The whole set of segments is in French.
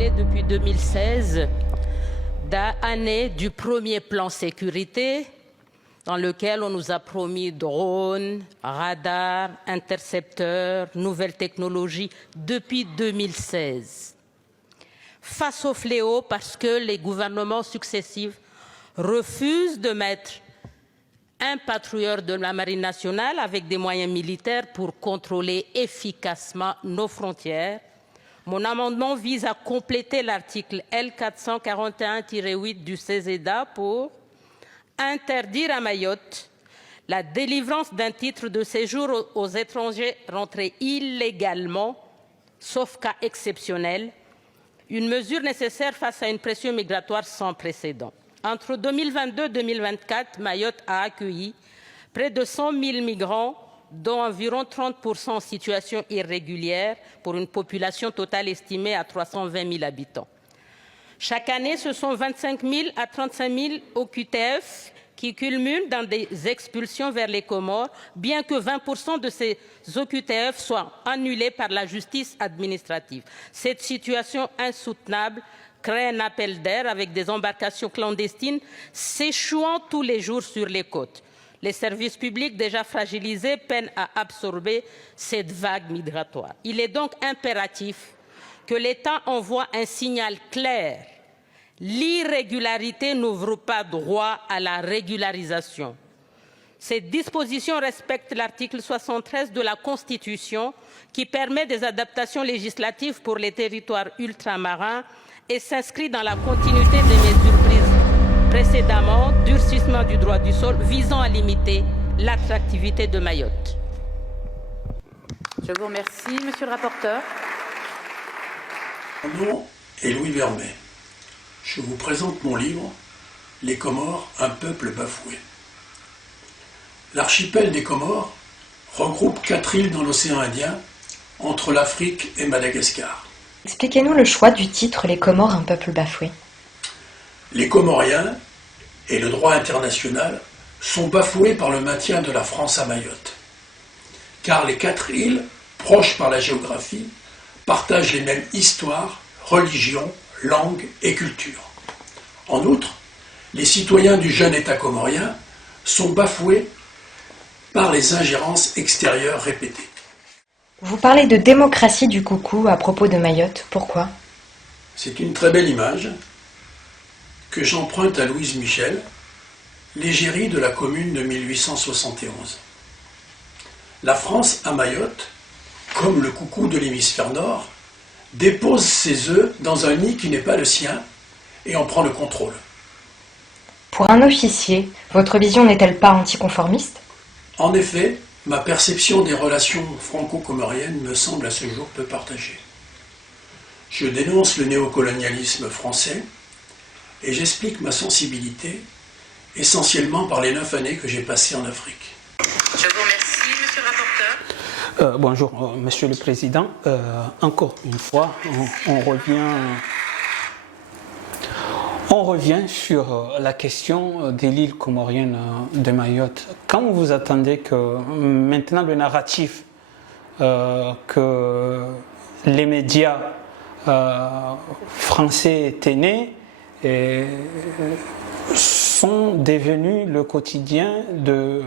intitulé depuis 2016 d'année du premier plan sécurité dans lequel on nous a promis drones, radars, intercepteurs, nouvelles technologies depuis 2016. Face au fléau, parce que les gouvernements successifs refusent de mettre un patrouilleur de la Marine nationale avec des moyens militaires pour contrôler efficacement nos frontières. Mon amendement vise à compléter l'article L441-8 du CESEDA pour interdire à Mayotte la délivrance d'un titre de séjour aux étrangers rentrés illégalement, sauf cas exceptionnels, une mesure nécessaire face à une pression migratoire sans précédent. Entre 2022 et 2024, Mayotte a accueilli près de 100 000 migrants, dont environ 30% en situation irrégulière, pour une population totale estimée à 320 000 habitants. Chaque année, ce sont 25 000 à 35 000 OQTF qui culminent dans des expulsions vers les Comores, bien que 20% de ces OQTF soient annulés par la justice administrative. Cette situation insoutenable crée un appel d'air avec des embarcations clandestines s'échouant tous les jours sur les côtes. Les services publics déjà fragilisés peinent à absorber cette vague migratoire. Il est donc impératif que l'État envoie un signal clair. L'irrégularité n'ouvre pas droit à la régularisation. Cette disposition respecte l'article 73 de la Constitution qui permet des adaptations législatives pour les territoires ultramarins et s'inscrit dans la continuité des mesures prises précédemment, durcissement du droit du sol visant à limiter l'attractivité de Mayotte. Je vous remercie. Monsieur le rapporteur. Mon nom est Louis Vermet. Je vous présente mon livre « Les Comores, un peuple bafoué ». L'archipel des Comores regroupe 4 îles dans l'océan Indien, entre l'Afrique et Madagascar. Expliquez-nous le choix du titre « Les Comores, un peuple bafoué ». Les Comoriens et le droit international sont bafoués par le maintien de la France à Mayotte. Car les 4 îles, proches par la géographie, partagent les mêmes histoires, religions, langues et culture. En outre, les citoyens du jeune État comorien sont bafoués par les ingérences extérieures répétées. Vous parlez de démocratie du coucou à propos de Mayotte. Pourquoi? C'est une très belle image que j'emprunte à Louise Michel, l'égérie de la commune de 1871. La France à Mayotte, comme le coucou de l'hémisphère nord, dépose ses œufs dans un nid qui n'est pas le sien et en prend le contrôle. Pour un officier, votre vision n'est-elle pas anticonformiste? En effet, ma perception des relations franco-comoriennes me semble à ce jour peu partagée. Je dénonce le néocolonialisme français et j'explique ma sensibilité essentiellement par les 9 années que j'ai passées en Afrique. Je vous remercie, monsieur le rapporteur. Bonjour, monsieur le président. Encore une fois, on revient sur la question de l'île comorienne de Mayotte. Quand vous attendez que maintenant le narratif que les médias français étaient nés sont devenus le quotidien de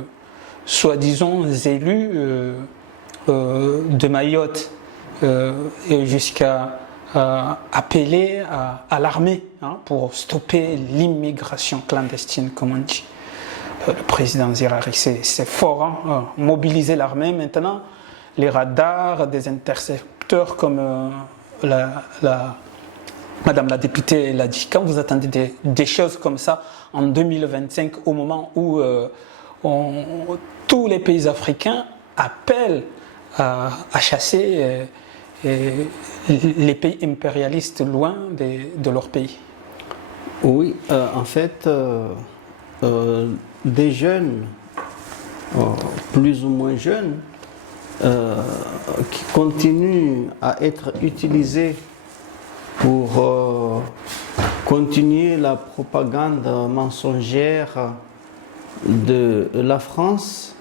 soi-disant élus de Mayotte et jusqu'à appeler à l'armée pour stopper l'immigration clandestine, comme on dit. Le président Zirari, c'est fort, mobiliser l'armée. Maintenant, les radars, des intercepteurs, comme Madame la députée l'a dit. Quand vous attendez des choses comme ça en 2025, au moment où tous les pays africains appellent à chasser les pays impérialistes loin de leur pays. Oui, en fait, des jeunes, plus ou moins jeunes, qui continuent à être utilisés pour continuer la propagande mensongère de la France,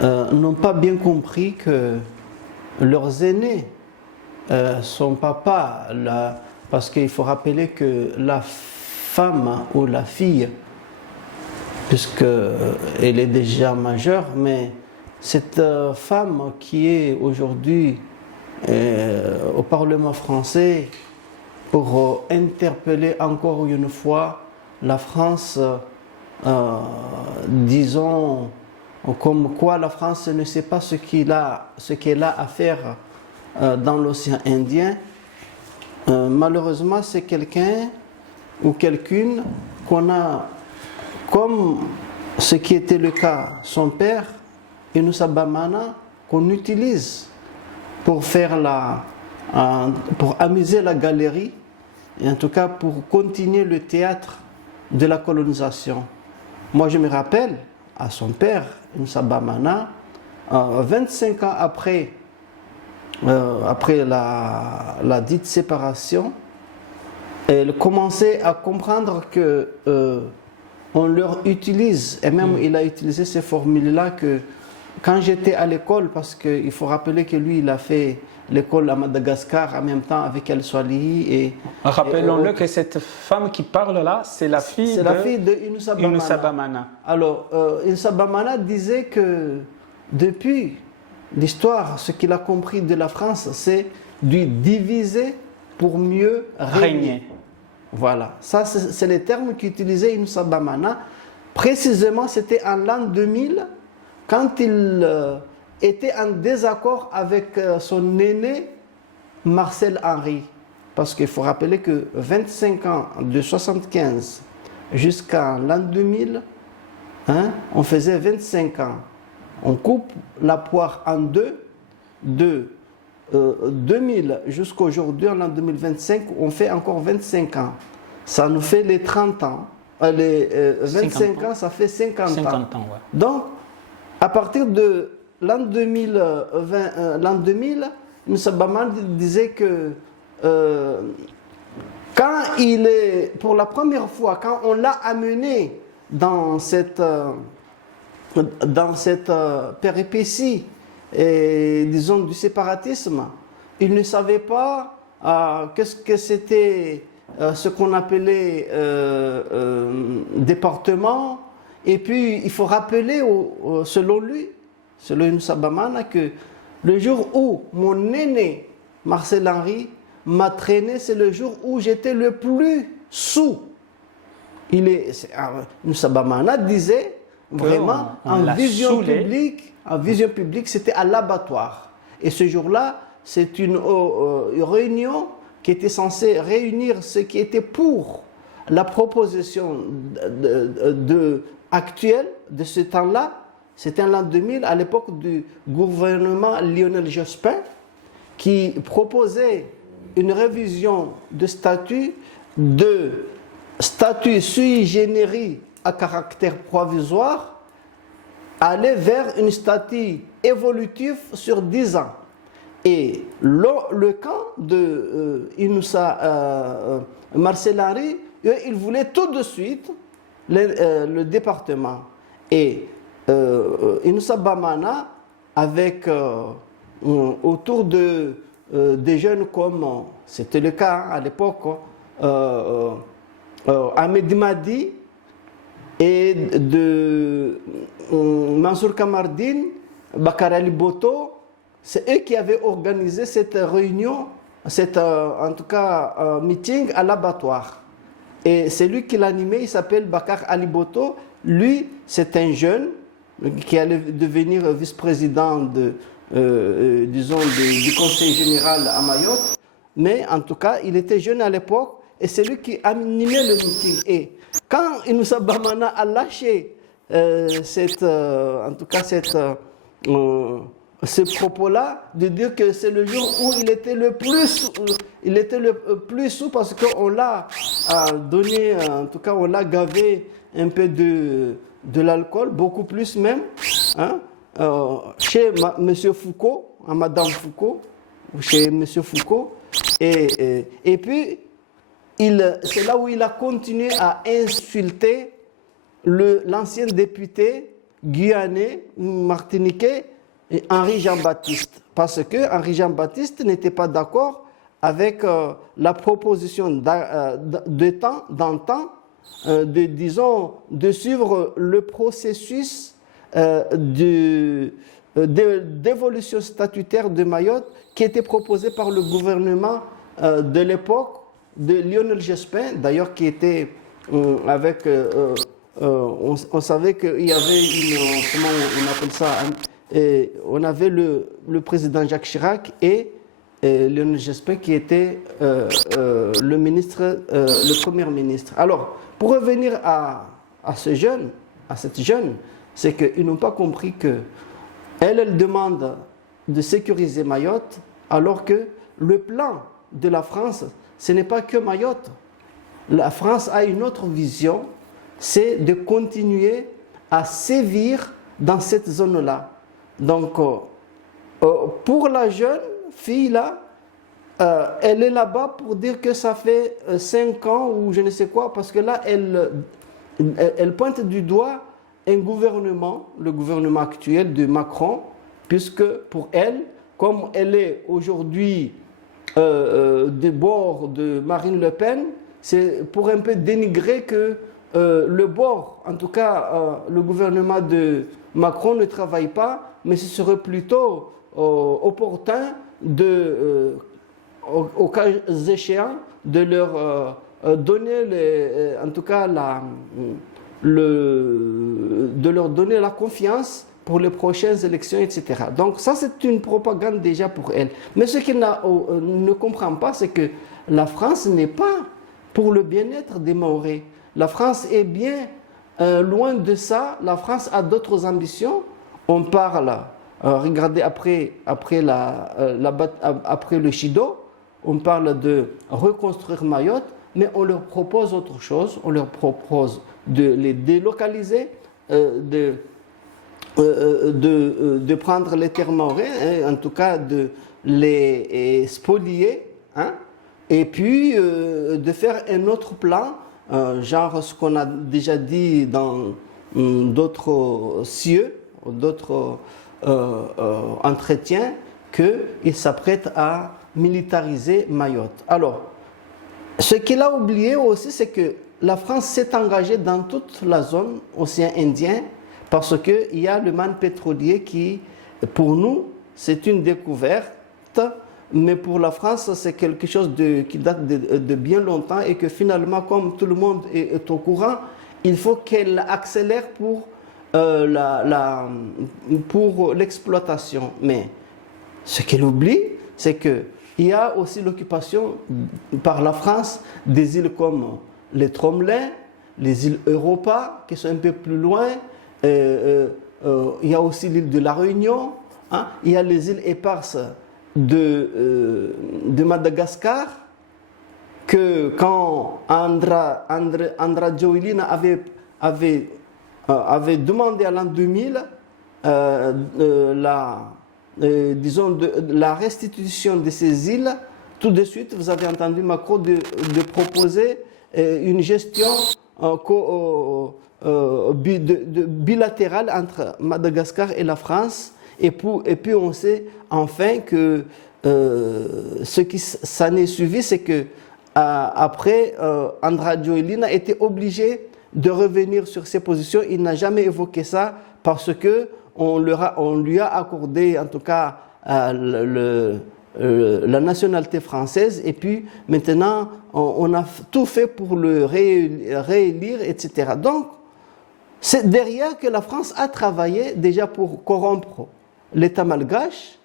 n'ont pas bien compris que leurs aînés, son papa, parce qu'il faut rappeler que la femme ou la fille, puisqu'elle est déjà majeure, mais cette femme qui est aujourd'hui au Parlement français pour interpeller encore une fois la France, disons, comme quoi la France ne sait pas ce qu'elle a à faire dans l'océan Indien. Malheureusement, c'est quelqu'un ou quelqu'une qu'on a, comme ce qui était le cas, son père, Inoussa Bamana, qu'on utilise pour faire pour amuser la galerie, et en tout cas pour continuer le théâtre de la colonisation. Moi, je me rappelle à son père, Inoussa Bamana, 25 ans après la dite séparation, elle commençait à comprendre que on leur utilise, et même il a utilisé ces formules-là que quand j'étais à l'école, parce qu'il faut rappeler que lui, il a fait l'école à Madagascar en même temps avec El Swalihi. Et rappelons-le que cette femme qui parle là, c'est la fille de Inoussa Bamana. Alors, Inoussa Bamana disait que depuis l'histoire, ce qu'il a compris de la France, c'est de diviser pour mieux régner. Voilà, ça c'est les termes qu'utilisait Inoussa Bamana. Précisément, c'était en l'an 2000, quand il était en désaccord avec son aîné Marcel Henry. Parce qu'il faut rappeler que 25 ans, de 75 jusqu'à l'an 2000, on faisait 25 ans. On coupe la poire en deux, de 2000 jusqu'à aujourd'hui, en l'an 2025, on fait encore 25 ans. Ça nous fait les 30 ans. Les 25 ans, ça fait 50 ans. Ouais. Donc, à partir de l'an 2000, Moussa Bamana disait que quand il est, pour la première fois, quand on l'a amené dans cette péripétie, et, disons, du séparatisme, il ne savait pas qu'est-ce que c'était ce qu'on appelait département. Et puis, il faut rappeler, selon lui, selon Inoussa Bamana, que le jour où mon aîné, Marcel Henry, m'a traîné, c'est le jour où j'étais le plus sous. Inoussa Bamana disait vraiment en vision publique, c'était à l'abattoir. Et ce jour-là, c'est une réunion qui était censée réunir ce qui était pour la proposition actuelle de ce temps-là. C'était en l'an 2000, à l'époque du gouvernement Lionel Jospin, qui proposait une révision de statut sui generis à caractère provisoire, aller vers une statut évolutif sur 10 ans. Et le camp de Marcel Henry, il voulait tout de suite le département. Et Inoussa Bamana, avec autour des jeunes comme, c'était le cas à l'époque, Ahmed Madi et de Mansour Kamardine, Bakar Ali Boto, c'est eux qui avaient organisé cette réunion, en tout cas meeting à l'abattoir. Et c'est lui qui l'animait, il s'appelle Bakar Ali Boto. Lui, c'est un jeune qui allait devenir vice-président du conseil général à Mayotte. Mais en tout cas, il était jeune à l'époque et c'est lui qui animait le meeting. Et quand Inoussa Bamana a lâché ces propos-là, de dire que c'est le jour où il était le plus sous parce qu'on l'a donné, en tout cas on l'a gavé un peu de l'alcool, beaucoup plus même, chez M. Foucault, à Madame Foucault, ou chez M. Foucault. Et puis, c'est là où il a continué à insulter l'ancien député guyanais, martiniquais, Henri Jean-Baptiste. Parce que Henri Jean-Baptiste n'était pas d'accord avec la proposition d'antan, de suivre le processus d'évolution statutaire de Mayotte qui était proposé par le gouvernement de l'époque de Lionel Jospin, d'ailleurs qui était avec... on savait qu'il y avait comment on appelle ça, on avait le président Jacques Chirac et Lionel Jospin qui était le premier ministre. Alors, pour revenir à cette jeune, c'est qu'ils n'ont pas compris que elle demande de sécuriser Mayotte, alors que le plan de la France, ce n'est pas que Mayotte. La France a une autre vision, c'est de continuer à sévir dans cette zone-là. Donc, pour la jeune fille-là, elle est là-bas pour dire que ça fait 5 ans ou je ne sais quoi, parce que là, elle pointe du doigt un gouvernement, le gouvernement actuel de Macron, puisque pour elle, comme elle est aujourd'hui des bords de Marine Le Pen, c'est pour un peu dénigrer que le bord, en tout cas le gouvernement de Macron ne travaille pas, mais ce serait plutôt opportun au cas échéant de leur donner en tout cas de leur donner la confiance pour les prochaines élections, etc. Donc ça, c'est une propagande déjà pour elle. Mais ce qu'elle ne comprend pas, c'est que la France n'est pas pour le bien-être des Mahorais. La France est bien loin de ça. La France a d'autres ambitions. On parle, regardez, après le Chido, on parle de reconstruire Mayotte, mais on leur propose autre chose. On leur propose de les délocaliser, de prendre les terres mahorais, en tout cas de les spolier, hein, et puis de faire un autre plan, genre ce qu'on a déjà dit dans d'autres cieux, d'autres entretiens, qu'ils s'apprêtent à militariser Mayotte. Alors, ce qu'il a oublié aussi, c'est que la France s'est engagée dans toute la zone océan Indien parce qu'il y a le mine pétrolier qui, pour nous, c'est une découverte, mais pour la France, c'est quelque chose qui date de bien longtemps et que finalement, comme tout le monde est au courant, il faut qu'elle accélère pour l'exploitation. Mais ce qu'elle oublie, c'est qu'il y a aussi l'occupation par la France des îles comme les Tromelins, les îles Europa, qui sont un peu plus loin. Il y a aussi l'île de la Réunion. Hein. Il y a les îles éparses de Madagascar, que quand Andra Joelina avait demandé à l'an 2000 la restitution de ces îles, tout de suite, vous avez entendu Macron de proposer une gestion bilatérale entre Madagascar et la France. Et puis on sait enfin que ce qui s'en est suivi, c'est que après, Andra Joelina était obligé de revenir sur ses positions. Il n'a jamais évoqué ça parce que on lui a accordé, en tout cas, la nationalité française, et puis maintenant on a tout fait pour le réélire, etc. Donc c'est derrière que la France a travaillé déjà pour corrompre l'État malgache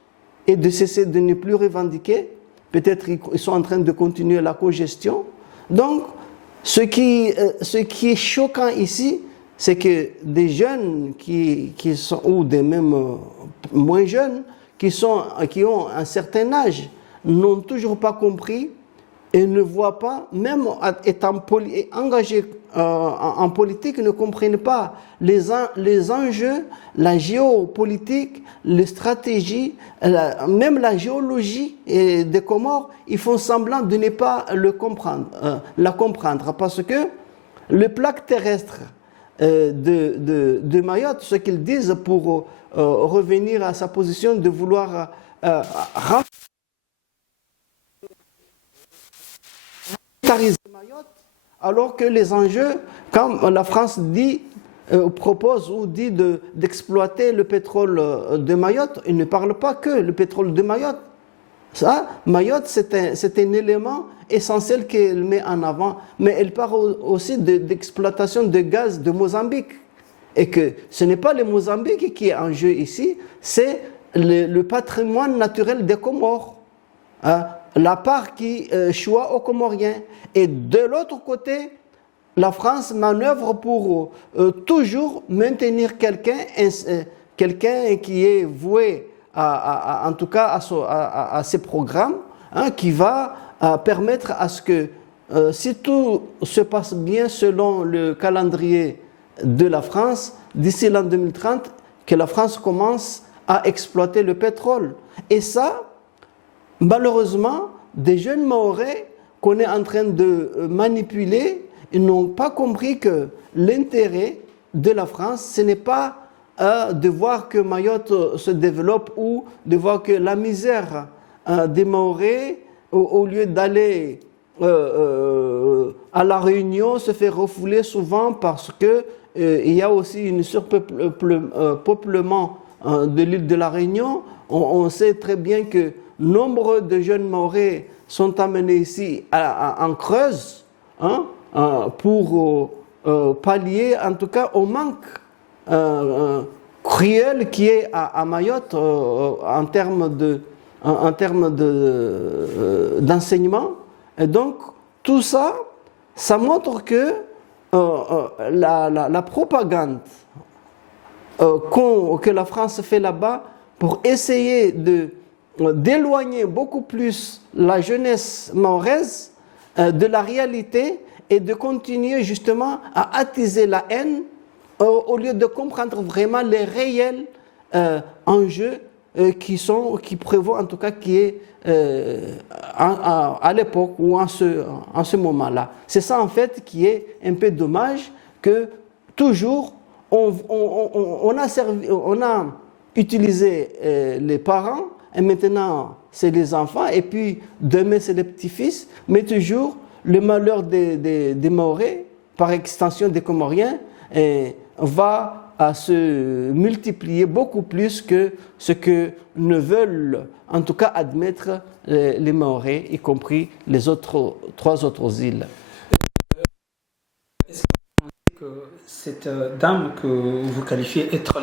et de cesser de ne plus revendiquer. Peut-être ils sont en train de continuer la cogestion. Donc ce qui est choquant ici, c'est que des jeunes qui sont, ou des même moins jeunes, qui ont un certain âge, n'ont toujours pas compris et ne voient pas, même étant engagés en politique, ne comprennent pas les enjeux, la géopolitique, les stratégies, même la géologie des Comores. Ils font semblant de ne pas la comprendre, parce que le plaque terrestre de Mayotte, ce qu'ils disent pour revenir à sa position de vouloir militariser Mayotte, alors que les enjeux, quand la France propose ou dit d'exploiter le pétrole de Mayotte, il ne parle pas que le pétrole de Mayotte. Ça, Mayotte, c'est un élément essentiel qu'elle met en avant, mais elle parle aussi d'exploitation de gaz de Mozambique. Et que ce n'est pas le Mozambique qui est en jeu ici, c'est le patrimoine naturel des Comores, hein, la part qui choisit aux Comoriens. Et de l'autre côté, la France manœuvre pour toujours maintenir quelqu'un qui est voué en tout cas à ces programmes, hein, qui va permettre à ce que, si tout se passe bien selon le calendrier de la France, d'ici l'an 2030, que la France commence à exploiter le pétrole. Et ça, malheureusement, des jeunes Mahorais qu'on est en train de manipuler, ils n'ont pas compris que l'intérêt de la France, ce n'est pas de voir que Mayotte se développe ou de voir que la misère des Mahorais, au lieu d'aller à la Réunion, se fait refouler souvent parce que il y a aussi un surpeuplement de l'île de la Réunion. On sait très bien que nombre de jeunes Mahorais sont amenés ici en Creuse, hein, pour pallier en tout cas au manque cruel qui est à Mayotte en termes d'enseignement. Et donc tout ça, ça montre que la propagande que la France fait là-bas pour essayer d'éloigner beaucoup plus la jeunesse mahoraise de la réalité et de continuer justement à attiser la haine au lieu de comprendre vraiment les réels enjeux qui prévoient, en tout cas qui est à l'époque ou en ce moment-là. C'est ça en fait qui est un peu dommage, que toujours on a utilisé les parents et maintenant c'est les enfants et puis demain c'est les petits-fils, mais toujours le malheur des Mahorais, par extension des Comoriens, va à se multiplier beaucoup plus que ce que ne veulent en tout cas admettre les Mahorais, y compris les trois autres îles. Est-ce que cette dame que vous qualifiez être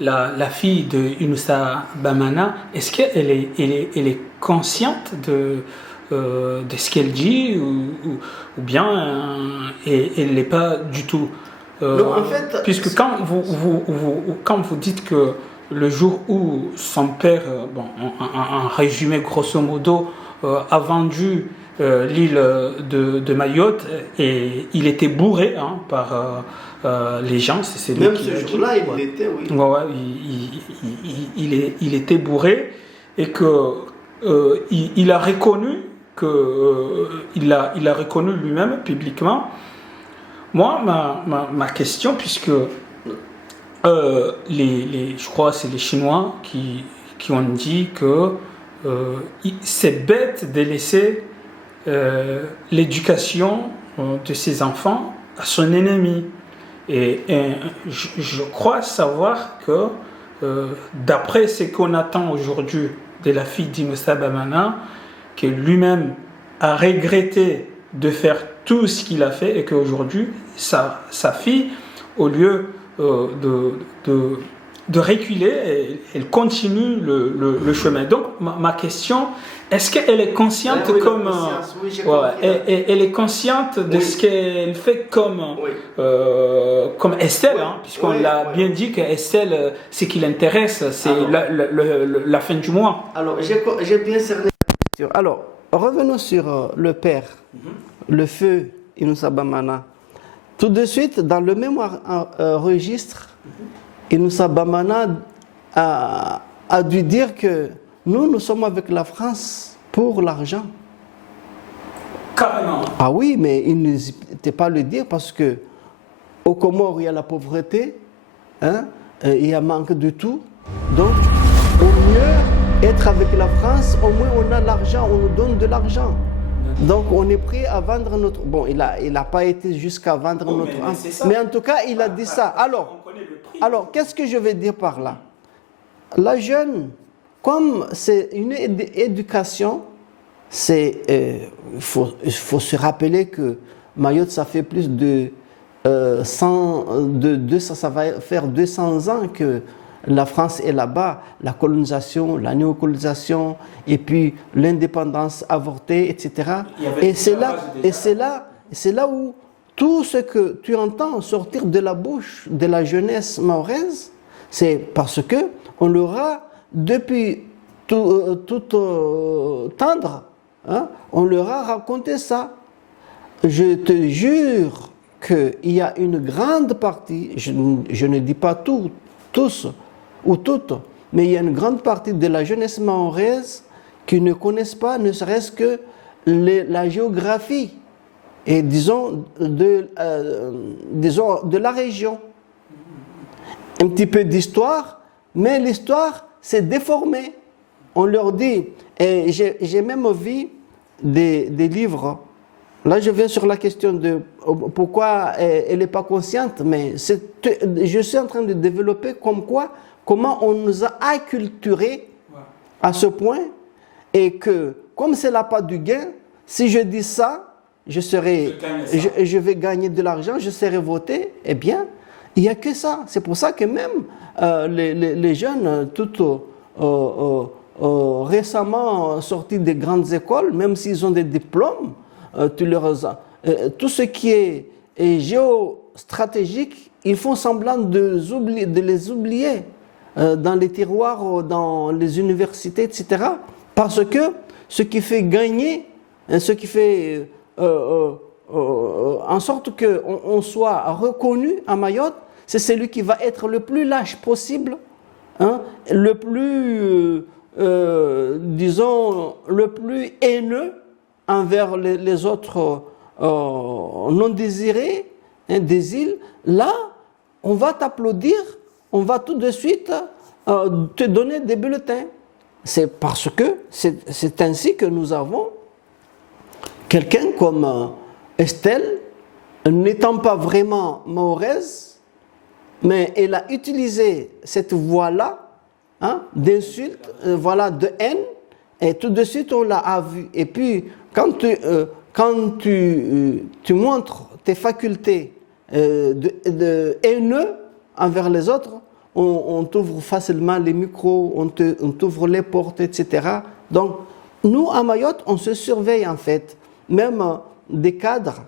la fille de Inoussa Bamana, est-ce qu'elle est consciente de ce qu'elle dit ou bien elle n'est pas du tout non, en fait, puisque quand vous dites que le jour où son père, en résumé grosso modo, a vendu l'île de Mayotte, et il était bourré par les gens, c'est lui qui ce jour-là, il l'était, oui. Ouais, il était bourré et que il a reconnu il a reconnu lui-même publiquement. Moi, ma question, puisque je crois que c'est les Chinois qui ont dit que c'est bête de laisser l'éducation de ses enfants à son ennemi. Et je crois savoir que d'après ce qu'on attend aujourd'hui de la fille d'Inoussa Bamana, que lui-même a regretté de faire tout ce qu'il a fait et qu'aujourd'hui sa fille, au lieu de reculer, elle continue le chemin. Donc ma question, est-ce qu'elle est consciente elle est consciente de ce qu'elle fait comme Estelle, hein, puisqu'on l'a bien dit qu'Estelle, ce qui l'intéresse, c'est la fin du mois. Alors j'ai bien cerné la question. Alors revenons sur le père, le feu Inoussa Bamana. Tout de suite, dans le même registre, Inoussa Bamana a dû dire que nous sommes avec la France pour l'argent. Carrément. Ah oui, mais il n'hésitait pas à le dire parce que au Comores, il y a la pauvreté, hein, il y a manque de tout. Donc, au mieux être avec la France, au moins on a l'argent, on nous donne de l'argent. Donc on est prêt à vendre notre... Bon, il n'a pas été jusqu'à vendre notre âme. Mais en tout cas, il a dit ça. Alors qu'est-ce que je veux dire par là? La jeune, comme c'est une éducation, il faut se rappeler que Mayotte, ça fait plus de 200, ça va faire 200 ans que la France est là-bas, la colonisation, la néocolonisation, et puis l'indépendance avortée, etc. Et c'est là où tout ce que tu entends sortir de la bouche de la jeunesse mahoraise, c'est parce que on leur a, depuis tout tendre, hein, on leur a raconté ça. Je te jure qu'il y a une grande partie, je ne dis pas tous ou toutes, mais il y a une grande partie de la jeunesse mahoraise qui ne connaissent pas, ne serait-ce que la géographie, et disons de la région. Un petit peu d'histoire, mais l'histoire s'est déformée. On leur dit, et j'ai même vu des livres. Là, je viens sur la question de pourquoi elle n'est pas consciente, mais je suis en train de développer comment on nous a acculturés à ce point, et que, comme c'est la part du gain, si je dis ça, je vais gagner de l'argent, je serai voté, eh bien, il n'y a que ça. C'est pour ça que même les jeunes, récemment sortis des grandes écoles, même s'ils ont des diplômes, tout ce qui est géostratégique, ils font semblant de les oublier dans les tiroirs, dans les universités, etc. Parce que ce qui fait gagner, ce qui fait en sorte qu'on soit reconnu à Mayotte, c'est celui qui va être le plus lâche possible, hein, le plus, disons, le plus haineux envers les autres non désirés, hein, des îles. Là, on va t'applaudir, on va tout de suite te donner des bulletins. C'est parce que c'est ainsi que nous avons quelqu'un comme Estelle, n'étant pas vraiment mahoraise, mais elle a utilisé cette voie-là, hein, d'insulte, de haine, et tout de suite on l'a vu. Et puis, quand tu montres tes facultés de haineux envers les autres, on t'ouvre facilement les micros, on t'ouvre les portes, etc. Donc, nous, à Mayotte, on se surveille en fait. Même des cadres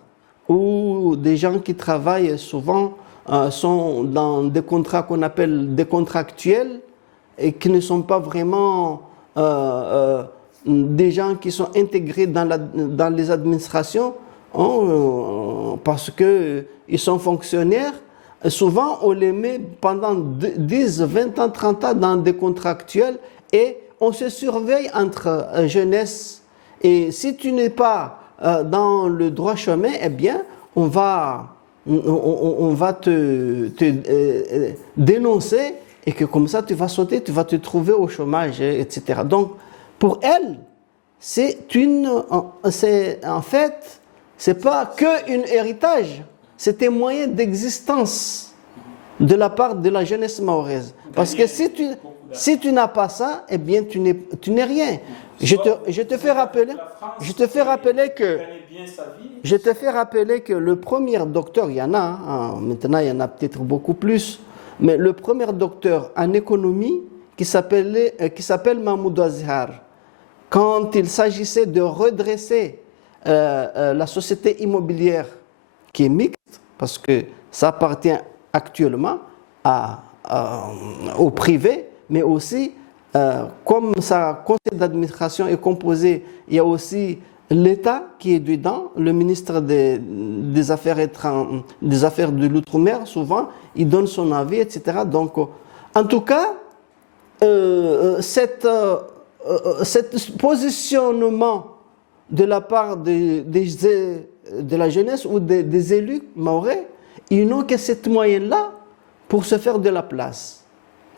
ou des gens qui travaillent souvent sont dans des contrats qu'on appelle des contractuels et qui ne sont pas vraiment des gens qui sont intégrés dans les administrations parce qu'ils sont fonctionnaires. Souvent, on les met pendant 10, 20 ans, 30 ans dans des contractuels et on se surveille entre jeunesse. Et si tu n'es pas dans le droit chemin, eh bien, on va te dénoncer et que comme ça, tu vas sauter, tu vas te trouver au chômage, etc. Donc, pour elle, en fait, c'est pas qu'un héritage, c'est un moyen d'existence de la part de la jeunesse mahoraise. Parce que si tu n'as pas ça, eh bien, tu n'es rien. Je te fais rappeler que le premier docteur, il y en a, hein, maintenant il y en a peut-être beaucoup plus, mais le premier docteur en économie qui s'appelle Mahmoud Azhar, quand il s'agissait de redresser la société immobilière qui est mixte, parce que ça appartient actuellement au privé, mais aussi, comme sa conseil d'administration est composé, il y a aussi l'État qui est dedans, le ministre des Affaires de l'Outre-mer, souvent, il donne son avis, etc. Donc, en tout cas, cet positionnement de la part de la jeunesse ou des élus mahorais, ils n'ont que cette moyenne-là pour se faire de la place.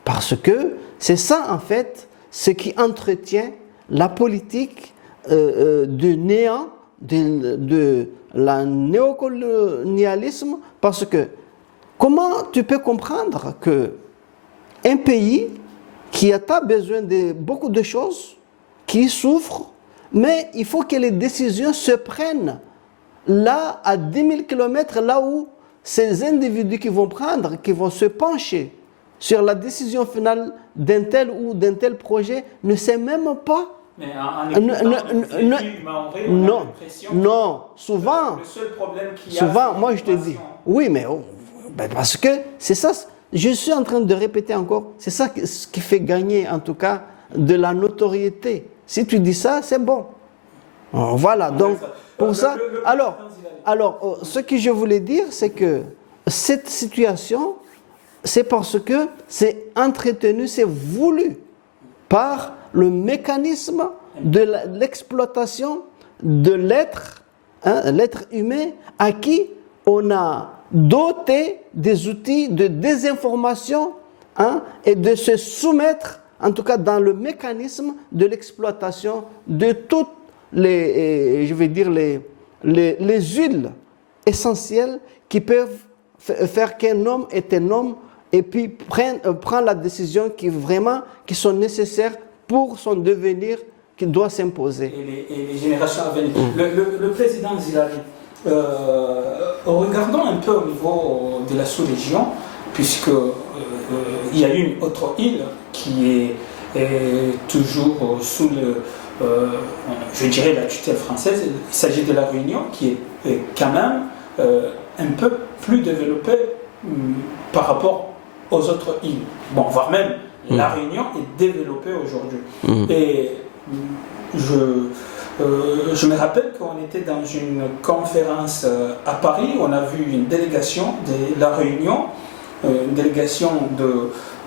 Parce que c'est ça, en fait, ce qui entretient la politique de néant de la néocolonialisme, parce que comment tu peux comprendre que un pays qui a besoin de beaucoup de choses, qui souffre, mais il faut que les décisions se prennent là, à 10 000 km, là où ces individus qui vont se pencher sur la décision finale d'un tel ou d'un tel projet ne sait même pas. Mais non, souvent, le seul problème qu'il y a, souvent, moi je te dis, oui, mais parce que c'est ça, je suis en train de répéter encore, c'est ça qui fait gagner en tout cas de la notoriété. Si tu dis ça, c'est bon. Voilà, donc pour ça, alors, ce que je voulais dire, c'est que cette situation, c'est parce que c'est entretenu, c'est voulu par le mécanisme de l'exploitation de l'être, l'être humain, à qui on a doté des outils de désinformation et de se soumettre, en tout cas dans le mécanisme de l'exploitation de toutes les, je vais dire, les huiles essentielles qui peuvent faire qu'un homme est un homme et puis prend la décision qui sont nécessaires pour son devenir qui doit s'imposer. Et les générations à venir. Le président Zilari, regardons un peu au niveau de la sous-région, puisque il y a une autre île qui est toujours sous je dirais la tutelle française. Il s'agit de la Réunion, qui est quand même un peu plus développée par rapport aux autres îles. Bon, voire même la Réunion est développée aujourd'hui. Et je me rappelle qu'on était dans une conférence à Paris, on a vu une délégation de la Réunion, une délégation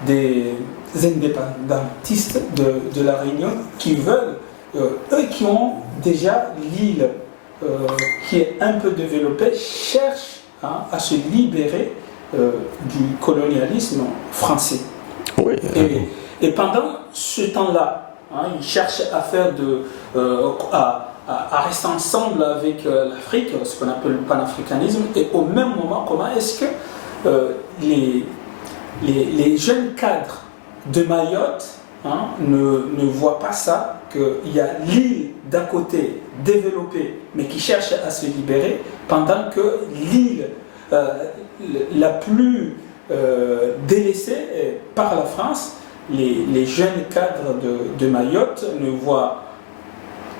des indépendantistes de la Réunion qui veulent, eux qui ont déjà l'île qui est un peu développée, cherchent à se libérer du colonialisme français. Oui. Et pendant ce temps-là, ils cherchent à faire à rester ensemble avec l'Afrique, ce qu'on appelle le panafricanisme, et au même moment, comment est-ce que les jeunes cadres de Mayotte ne voient pas ça, qu'il y a l'île d'à côté développée, mais qui cherche à se libérer, pendant que l'île la plus délaissée par la France, les jeunes cadres de Mayotte ne voient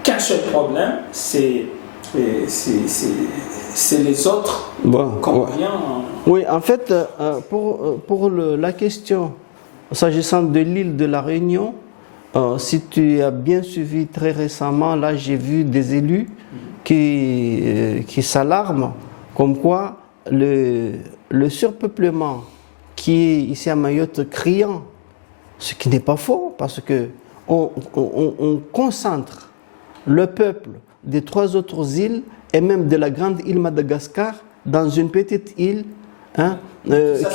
qu'un seul problème, c'est les autres qu'on vient... Oui, en fait, pour la question, s'agissant de l'île de la Réunion, si tu as bien suivi très récemment, là j'ai vu des élus qui s'alarment, comme quoi le surpeuplement qui est ici à Mayotte criant, ce qui n'est pas faux, parce que on concentre le peuple des 3 autres îles et même de la grande île Madagascar dans une petite île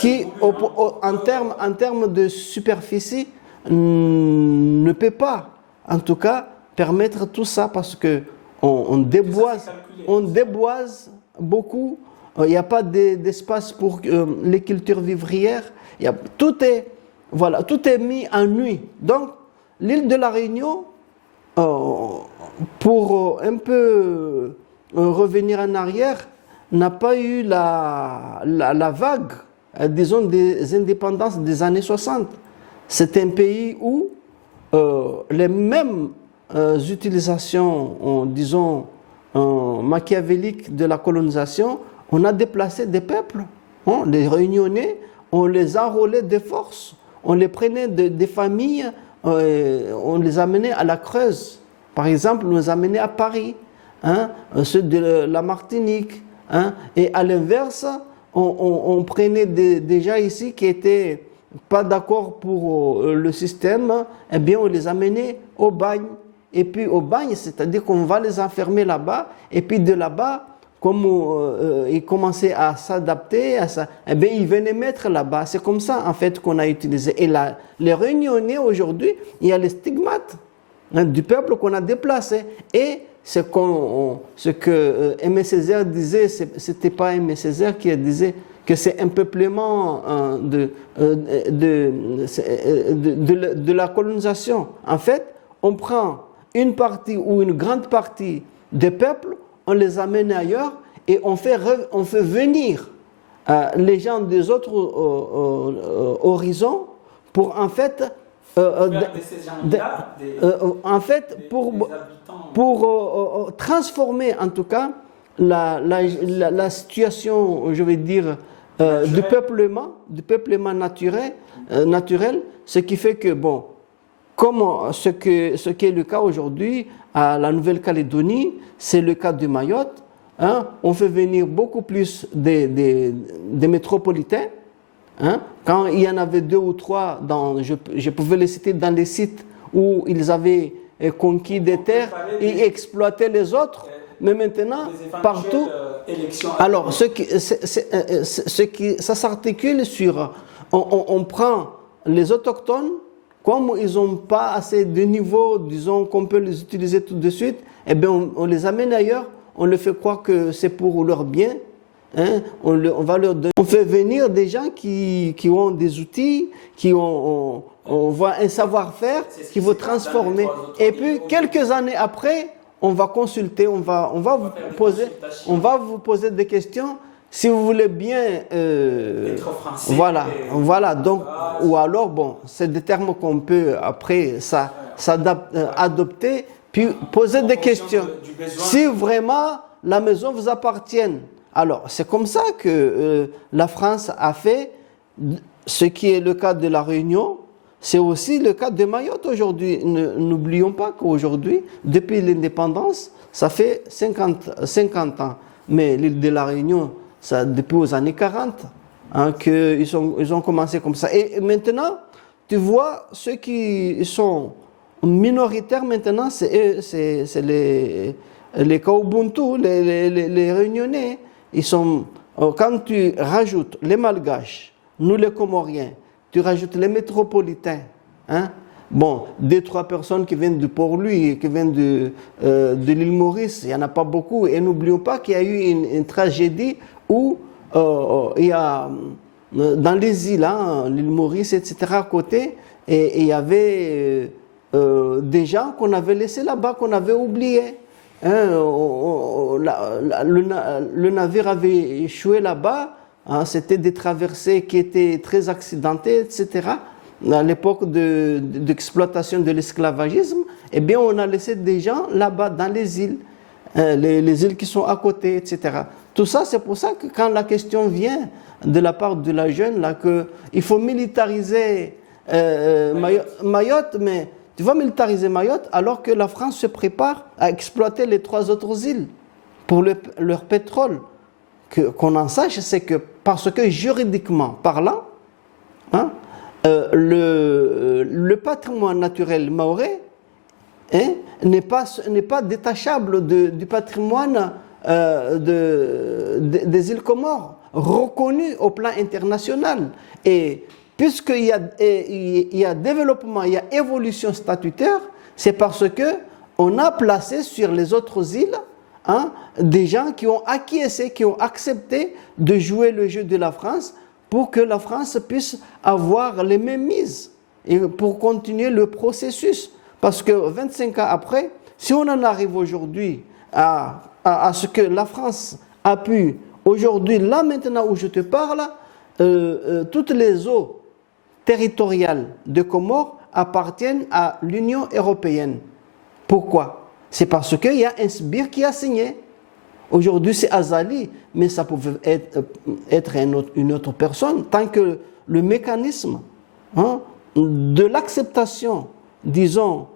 qui, en termes de superficie, ne peut pas, en tout cas, permettre tout ça parce que on déboise beaucoup. Il n'y a pas d'espace pour les cultures vivrières. Tout est mis en nuit. Donc, l'île de la Réunion, pour un peu revenir en arrière, n'a pas eu la vague, disons, des indépendances des années 60. C'est un pays où les mêmes utilisations, disons, machiavéliques de la colonisation, on a déplacé des peuples, les Réunionnais, on les enrôlait de force, on les prenait des familles, on les amenait à la Creuse. Par exemple, on les amenait à Paris, ceux de la Martinique. Et à l'inverse, on prenait des gens ici qui n'étaient pas d'accord pour le système, eh bien on les amenait au bagne. Et puis au bagne, c'est-à-dire qu'on va les enfermer là-bas, et puis de là-bas, comme ils commençaient à s'adapter, eh bien ils venaient mettre là-bas. C'est comme ça en fait qu'on a utilisé. Et là, les Réunionnais aujourd'hui, il y a les stigmates du peuple qu'on a déplacé. Et ce que Aimé Césaire disait, c'était pas Aimé Césaire qui disait que c'est un peuplement de la colonisation. En fait, on prend une partie ou une grande partie des peuples, on les amène ailleurs et on fait venir les gens des autres horizons pour en fait pour transformer en tout cas la situation, je vais dire, du peuplement naturel, ce qui fait que, bon, comme ce qui est le cas aujourd'hui à la Nouvelle-Calédonie, c'est le cas de Mayotte, hein, on fait venir beaucoup plus des métropolitains. Hein, quand il y en avait 2 ou 3, je pouvais les citer dans les sites où ils avaient conquis des terres et exploité les autres, mais maintenant, partout. Alors, ça s'articule sur. On prend les autochtones, comme ils n'ont pas assez de niveau, disons, qu'on peut les utiliser tout de suite, eh bien, on les amène ailleurs, on leur fait croire que c'est pour leur bien. Hein, on va leur donner. On fait venir des gens qui ont des outils, on voit un savoir-faire qui va transformer. Et puis, quelques années après, on va consulter, on va vous poser des questions. Si vous voulez bien, voilà. Donc, ou alors, bon, c'est des termes qu'on peut après adopter, puis poser des questions. Si vraiment la maison vous appartient. Alors, c'est comme ça que la France a fait ce qui est le cas de la Réunion. C'est aussi le cas de Mayotte aujourd'hui. N'oublions pas qu'aujourd'hui, depuis l'indépendance, ça fait 50 ans. Mais l'île de la Réunion, ça depuis aux années 40, hein, qu'ils ont commencé comme ça. Et maintenant, tu vois, ceux qui sont minoritaires maintenant, c'est les Kaubuntu, les Réunionnais. Quand tu rajoutes les Malgaches, nous les Comoriens, tu rajoutes les métropolitains, hein? Bon, 2-3 personnes qui viennent de Port-Louis, qui viennent de l'île Maurice, il n'y en a pas beaucoup. Et n'oublions pas qu'il y a eu une tragédie où il y a, dans les îles, hein, l'île Maurice, etc., à côté, et il y avait des gens qu'on avait laissés là-bas, qu'on avait oubliés. Hein, le navire avait échoué là-bas, hein, c'était des traversées qui étaient très accidentées, etc. À l'époque d'exploitation de l'esclavagisme, eh bien, on a laissé des gens là-bas dans les îles, les îles qui sont à côté, etc. Tout ça, c'est pour ça que quand la question vient de la part de la jeune, là, qu'il faut militariser Mayotte, mais tu vas militariser Mayotte alors que la France se prépare à exploiter les 3 autres îles pour leur pétrole. Qu'on en sache, c'est que parce que juridiquement parlant, hein, le patrimoine naturel mahorais, hein, n'est pas détachable du patrimoine des îles Comores, reconnu au plan international. Et puisqu'il y a développement, il y a évolution statutaire, c'est parce qu'on a placé sur les autres îles, hein, des gens qui ont acquiescé, qui ont accepté de jouer le jeu de la France pour que la France puisse avoir les mêmes mises et pour continuer le processus. Parce que 25 ans après, si on en arrive aujourd'hui à ce que la France a pu, aujourd'hui, là maintenant où je te parle, toutes les eaux territoriales de Comores appartiennent à l'Union européenne. Pourquoi? C'est parce qu'il y a un sbire qui a signé. Aujourd'hui, c'est Azali, mais ça pouvait être une autre personne, tant que le mécanisme, hein, de l'acceptation, disons,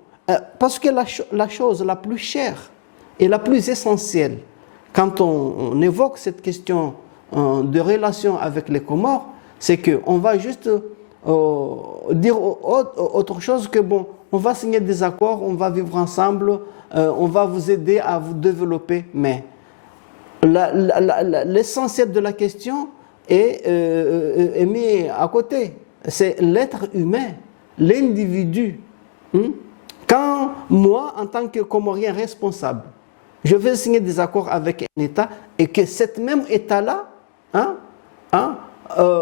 parce que la chose la plus chère et la plus essentielle, quand on évoque cette question de relation avec les Comores, c'est qu'on va juste dire autre chose que, bon, on va signer des accords, on va vivre ensemble, on va vous aider à vous développer, mais l'essentiel de la question est mis à côté. C'est l'être humain, l'individu. Quand moi, en tant que Comorien responsable, je vais signer des accords avec un État et que cet même État-là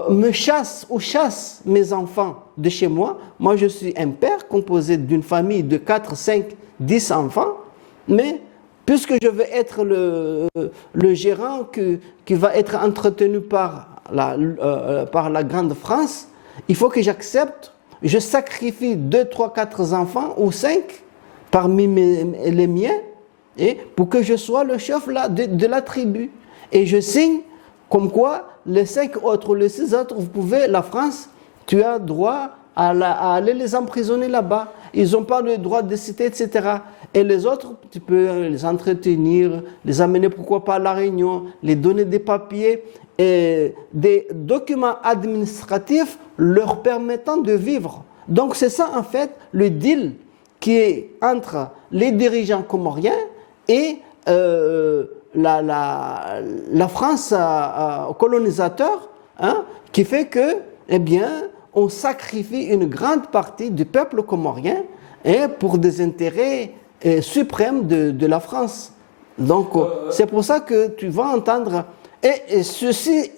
me chasse ou chasse mes enfants de chez moi. Moi, je suis un père composé d'une famille de 4, 5, 10 enfants, mais puisque je veux être le gérant qui va être entretenu par la Grande France, il faut que j'accepte, je sacrifie 2, 3, 4 enfants ou 5 parmi les miens et pour que je sois le chef de la tribu. Et je signe comme quoi les 5 autres, les 6 autres, la France, tu as droit à aller les emprisonner là-bas. Ils n'ont pas le droit de citer, etc. Et les autres, tu peux les entretenir, les amener pourquoi pas à la Réunion, les donner des papiers et des documents administratifs leur permettant de vivre. Donc c'est ça en fait le deal qui est entre les dirigeants comoriens et la France colonisateur, qui fait que, eh bien, on sacrifie une grande partie du peuple comorien pour des intérêts suprêmes de la France. Donc, c'est pour ça que tu vas entendre. Et ceci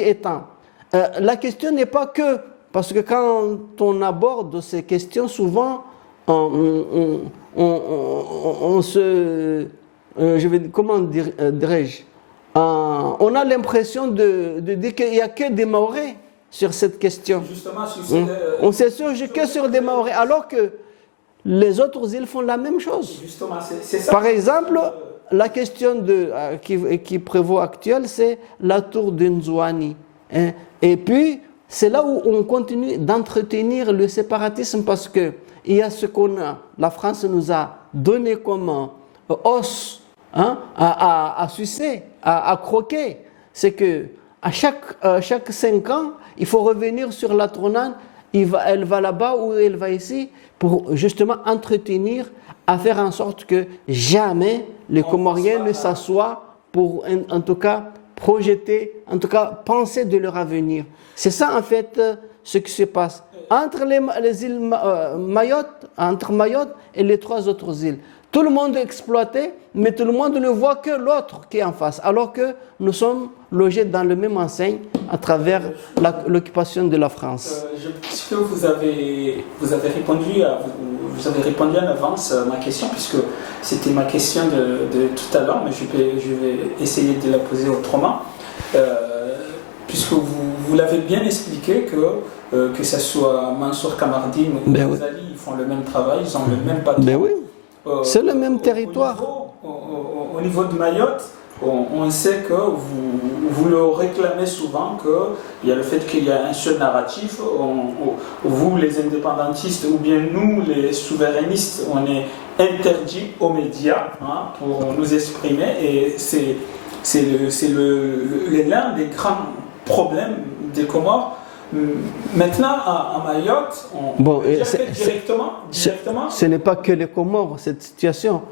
étant, la question n'est pas que, parce que quand on aborde ces questions, souvent, on se... comment dirais-je, on a l'impression de dire qu'il n'y a que des Mahorais sur cette question. Justement, on s'insurge que sur des Mahorais, alors que les autres îles font la même chose. Justement, c'est ça. Par exemple, la question qui prévaut actuelle, c'est la tour de Nzouani. Et puis, c'est là où on continue d'entretenir le séparatisme parce que il y a ce la France nous a donné comme os à sucer, à croquer. C'est que à chaque 5 ans, il faut revenir sur la tournante. Elle va là-bas ou elle va ici pour justement entretenir, à faire en sorte que jamais les Comoriens ne s'assoient pour en tout cas projeter, en tout cas penser de leur avenir. C'est ça en fait ce qui se passe entre les îles Mayotte, entre Mayotte et les 3 autres îles. Tout le monde est exploité, mais tout le monde ne voit que l'autre qui est en face, alors que nous sommes logés dans le même enseigne à travers l'occupation de la France. Je pense que vous avez répondu en avance à ma question, puisque c'était ma question de tout à l'heure, mais je vais essayer de la poser autrement. Puisque vous l'avez bien expliqué que ce soit Mansour Kamardine ou Ghazali, ils font le même travail, ils ont le même patron. Ben oui. C'est le même territoire. Au niveau de Mayotte, on sait que vous le réclamez souvent, qu'il y a le fait qu'il y a un seul narratif. Vous, les indépendantistes, ou bien nous, les souverainistes, on est interdits aux médias pour nous exprimer. Et c'est l'un des grands problèmes des Comores. Maintenant, à Mayotte, on peut dire que directement. Ce n'est pas que les Comores, cette situation.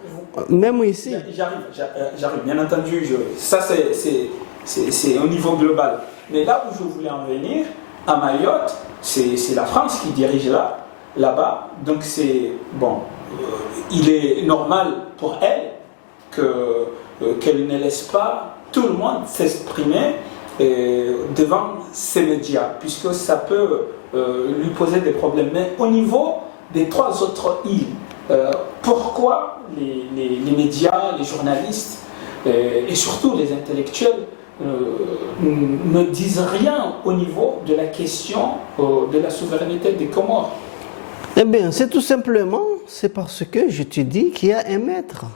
Même ici. J'arrive, bien entendu. Ça, c'est au niveau global. Mais là où je voulais en venir, à Mayotte, c'est la France qui dirige là-bas. Donc, il est normal pour elle qu'elle ne laisse pas tout le monde s'exprimer devant ces médias, puisque ça peut lui poser des problèmes. Mais au niveau des 3 autres îles, pourquoi les médias, les journalistes et surtout les intellectuels ne disent rien au niveau de la question de la souveraineté des Comores? Eh bien, c'est tout simplement, c'est parce que je te dis qu'il y a un maître.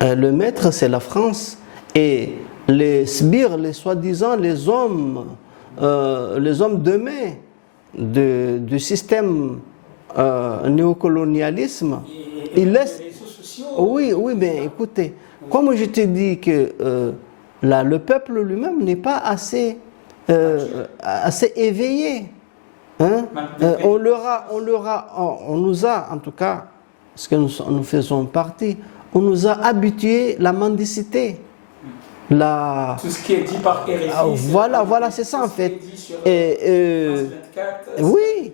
Le maître, c'est la France. Et les sbires, les soi-disant, les hommes de main du système néocolonialisme, ils laissent... Oui, mais écoutez, comme je te dis que le peuple lui-même n'est pas assez éveillé. On nous a, en tout cas, parce que nous faisons partie, on nous a habitués à la mendicité. Tout ce qui est dit par RFI. Voilà, c'est ça en fait. Oui,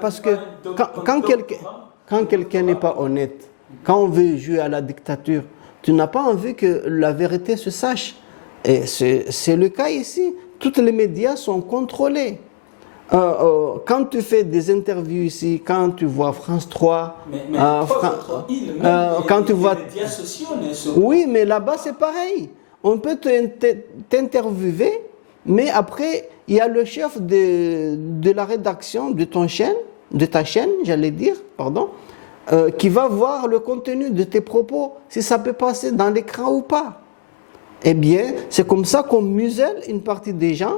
parce que quand quelqu'un n'est pas honnête, quand on veut jouer à la dictature, tu n'as pas envie que la vérité se sache. Et c'est le cas ici. Tous les médias sont contrôlés. Quand tu fais des interviews ici, quand tu vois France 3, quand tu vois... médias sociaux, oui, mais là-bas c'est pareil. On peut t'interviewer, mais après, il y a le chef de la rédaction de ta chaîne, j'allais dire, pardon, qui va voir le contenu de tes propos, si ça peut passer dans l'écran ou pas. Eh bien, c'est comme ça qu'on muselle une partie des gens.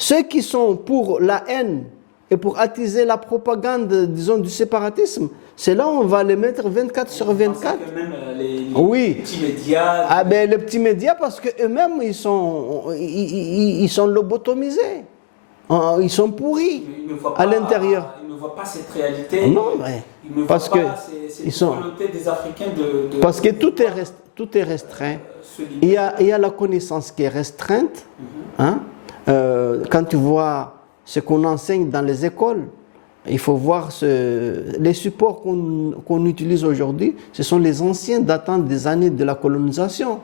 Ceux qui sont pour la haine et pour attiser la propagande, disons, du séparatisme, c'est là où on va les mettre 24 sur 24. Que même les oui. petits médias... Ah ben les petits médias, parce qu'eux-mêmes, ils sont lobotomisés. Ils sont pourris à l'intérieur. Ils ne voient pas cette réalité. Non, mais ils ne parce voient que pas cette volonté des Africains de... Parce que tout est restreint. Il y a la connaissance qui est restreinte. Hein? Quand tu vois ce qu'on enseigne dans les écoles, il faut voir les supports qu'on utilise aujourd'hui, ce sont les anciens datant des années de la colonisation.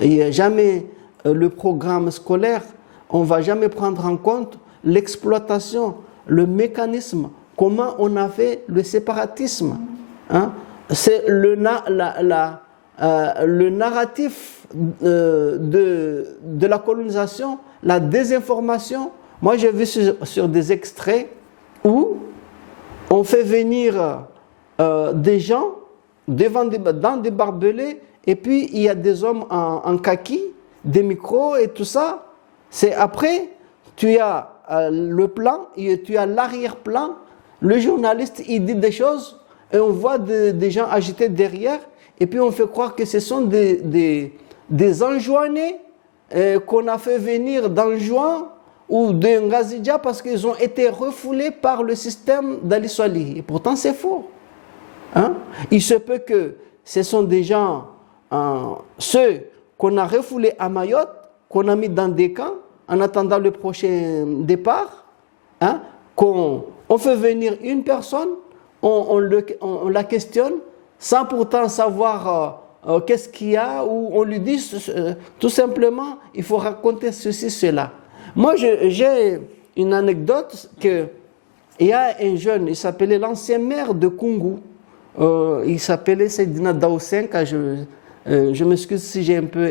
Il n'y a jamais le programme scolaire, on ne va jamais prendre en compte l'exploitation, le mécanisme, comment on a fait le séparatisme. Hein? C'est le narratif de la colonisation, la désinformation. Moi, j'ai vu sur des extraits où on fait venir des gens dans des barbelés, et puis il y a des hommes en kaki, des micros et tout ça. C'est après, tu as le plan, et tu as l'arrière-plan, le journaliste, il dit des choses, et on voit des gens agités derrière, et puis on fait croire que ce sont des enjouanés qu'on a fait venir d'Anjouan ou de Ngazidja parce qu'ils ont été refoulés par le système d'Ali Swali. Et pourtant, c'est faux. Hein? Il se peut que ce sont des gens, ceux qu'on a refoulés à Mayotte, qu'on a mis dans des camps en attendant le prochain départ, hein? On fait venir une personne, on la questionne, sans pourtant savoir qu'est-ce qu'il y a, ou on lui dit tout simplement, il faut raconter ceci, cela. Moi, j'ai une anecdote il y a un jeune, il s'appelait l'ancien maire de Kungu, il s'appelait Seydina Daousenka, je m'excuse si j'ai un peu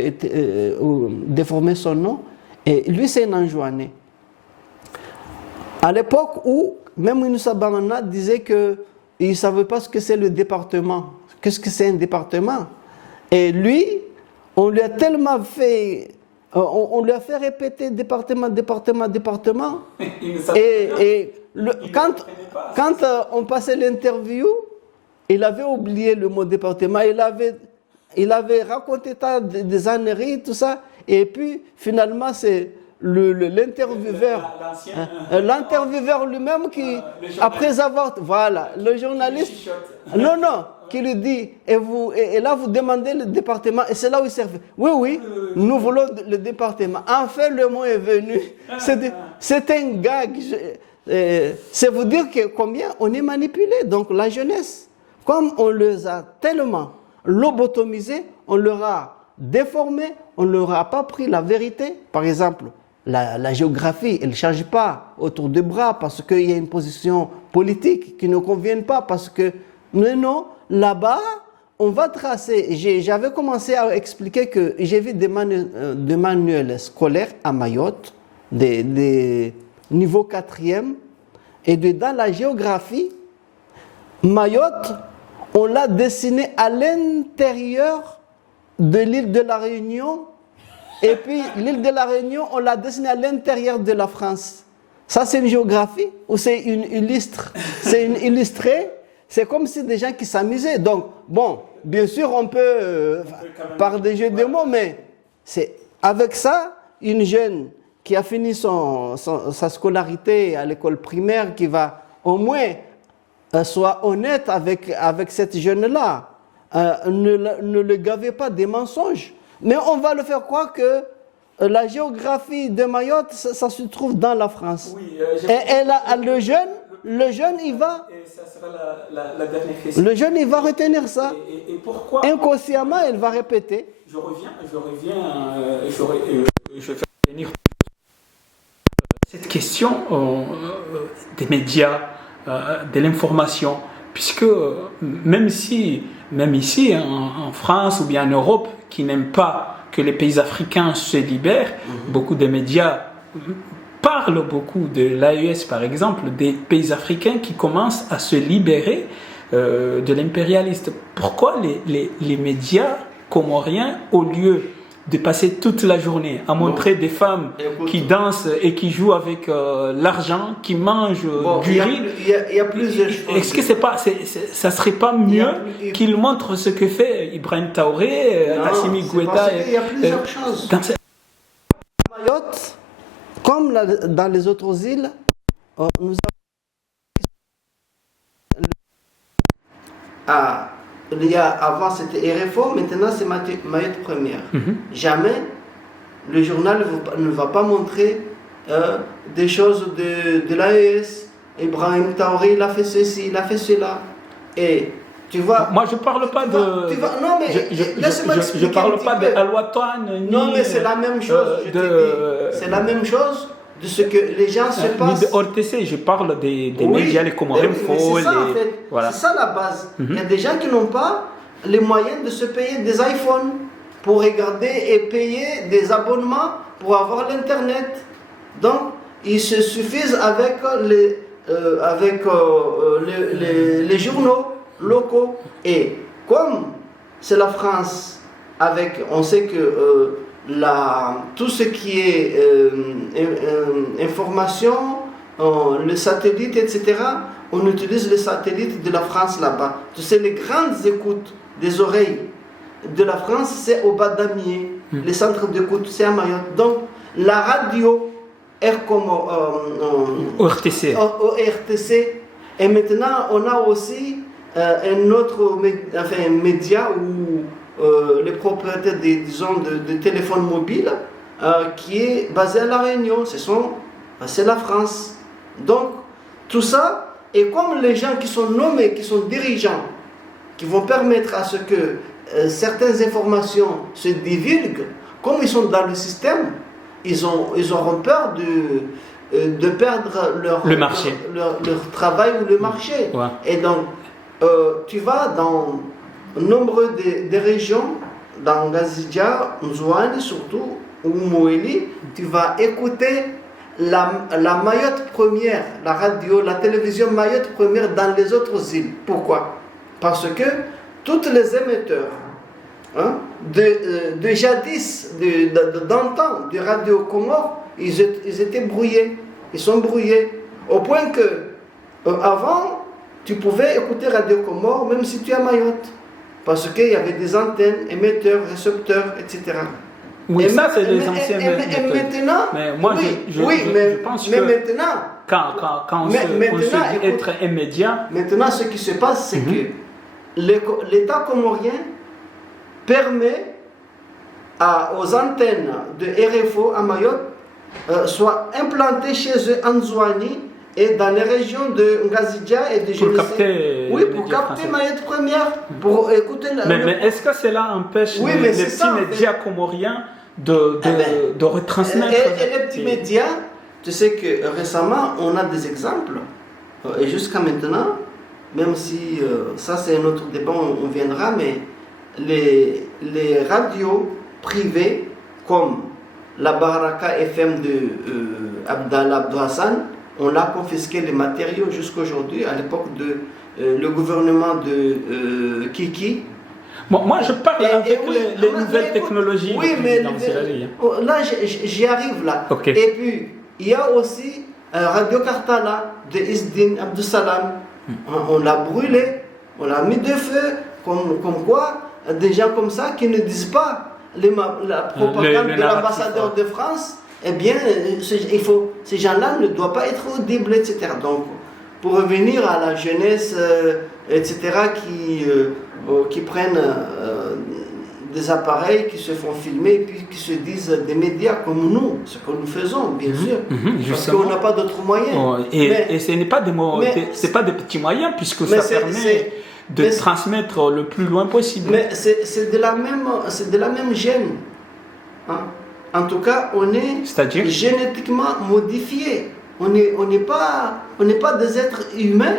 déformé son nom, et lui c'est un Anjouanais. À l'époque où même Inoussa Bamana disait qu'il ne savait pas ce que c'est le département. Qu'est-ce que c'est un département? Et lui, on lui a tellement fait... on lui a fait répéter département. Quand on passait l'interview, il avait oublié le mot département. Il avait raconté des âneries, tout ça. Et puis, finalement, c'est l'intervieweur lui-même qui, après avoir... Voilà, le journaliste... Non, qui lui dit, et là vous demandez le département, et c'est là où il s'est fait. Oui, nous voulons le département. Enfin, le mot est venu. C'est un gag. C'est vous dire combien on est manipulé. Donc la jeunesse, comme on les a tellement lobotomisés, on leur a déformé, on ne leur a pas pris la vérité. Par exemple, la géographie, elle ne change pas autour des bras parce qu'il y a une position politique qui ne convient pas, parce que non, là-bas, on va tracer. J'avais commencé à expliquer que j'ai vu des manuels scolaires à Mayotte, des niveaux 4e, et dans la géographie, Mayotte, on l'a dessiné à l'intérieur de l'île de la Réunion, et puis l'île de la Réunion, on l'a dessiné à l'intérieur de la France. Ça, c'est une géographie ou c'est une illustre? C'est une illustrée. C'est comme si des gens qui s'amusaient. Donc, bon, bien sûr, on peut par des jeux de mots, mais c'est avec ça, une jeune qui a fini sa scolarité à l'école primaire, qui va au moins soit honnête avec cette jeune-là. Ne le gavez pas des mensonges. Mais on va le faire croire que la géographie de Mayotte, ça se trouve dans la France. Oui, et le le jeune, il va... Et ça sera la dernière question. Le jeune, il va retenir ça. Et pourquoi Inconsciemment, il va répéter. je vais revenir cette question des médias, de l'information, puisque même ici en France ou bien en Europe, qui n'aiment pas que les pays africains se libèrent, beaucoup de médias parlent beaucoup de l'AES, par exemple, des pays africains qui commencent à se libérer de l'impérialiste. Pourquoi les médias comoriens, au lieu de passer toute la journée à montrer des femmes qui dansent et qui jouent avec l'argent, qui mangent du riz, il y a plusieurs choses. est-ce que ça serait pas mieux qu'ils montrent ce que fait Ibrahim Traoré, Assimi Goïta? Il y a plusieurs choses. Mayotte, comme dans les autres îles, nous avons... avant c'était RFO, maintenant c'est Mayotte Première. Jamais le journal ne va pas montrer des choses de l'AES. Ibrahim Traoré, il a fait ceci, il a fait cela. Et tu vois. Moi je parle pas de. Non mais je parle pas de Al-Watan. Non mais c'est la même chose. C'est la même chose de ce que les gens se passent. Ni de ORTC, je parle des médias, les Comoriens Info. C'est ça la base. Il y a des gens qui n'ont pas les moyens de se payer des iPhones pour regarder et payer des abonnements pour avoir l'Internet. Donc, ils se suffisent avec les journaux locaux. Et comme c'est la France, on sait que tout ce qui est information, le satellite, etc., on utilise le satellite de la France là-bas. Tu sais, les grandes écoutes des oreilles de la France, c'est au bas d'Amiens. Les centres d'écoute, c'est à Mayotte. Donc, la radio est comme ORTC. Et maintenant, on a aussi un autre média où les propriétaires de téléphones mobiles qui est basé à La Réunion. C'est la France. Donc, tout ça, et comme les gens qui sont nommés, qui sont dirigeants, qui vont permettre à ce que certaines informations se divulguent, comme ils sont dans le système, ils auront peur de perdre leur travail ou le marché. Ouais. Et donc, tu vas dans nombre des régions, dans Ngazidja, Nzouane surtout, ou Moéli, tu vas écouter la Mayotte Première, la radio, la télévision Mayotte Première dans les autres îles. Pourquoi? Parce que tous les émetteurs de jadis, d'antan, de Radio Comore, ils étaient brouillés. Ils sont brouillés. Au point que, avant, tu pouvais écouter Radio Comore même si tu es à Mayotte. Parce qu'il y avait des antennes, émetteurs, récepteurs, etc. Oui, et ça, c'est les anciens méthodes. Et maintenant, mais moi, je pense mais que maintenant, quand on se dit être un média... Maintenant, ce qui se passe, c'est que l'État comorien permet aux antennes de RFO à Mayotte soient implantées chez eux en Zouani et dans les régions de Ngazidja et de pour capter Mayotte Première, pour écouter mais est-ce que cela empêche les petits médias comoriens de retransmettre et les petits médias, tu sais que récemment, on a des exemples, et jusqu'à maintenant, même si ça c'est un autre débat, on viendra, mais les radios privées comme la Baraka FM de Abdallah Abdou Hassan, on a confisqué les matériaux jusqu'à aujourd'hui, à l'époque de le gouvernement de Kiki. Bon, moi je parle avec les nouvelles technologies. Oui, mais là j'y arrive là. Okay. Et puis il y a aussi Radio Kartala de Isdin Abdou Salam. On l'a brûlé, on l'a mis de feu, comme quoi des gens comme ça qui ne disent pas la propagande de l'ambassadeur de France. Eh bien, ces gens-là ne doivent pas être audibles, etc. Donc, pour revenir à la jeunesse, etc., qui prennent des appareils qui se font filmer et puis qui se disent des médias comme nous, ce que nous faisons, bien sûr, parce qu'on n'a pas d'autres moyens. Oh, et ce n'est pas c'est pas des petits moyens, puisque ça permet de transmettre le plus loin possible. Mais c'est de la même gène. Hein? En tout cas, on est génétiquement modifié. On n'est pas des êtres humains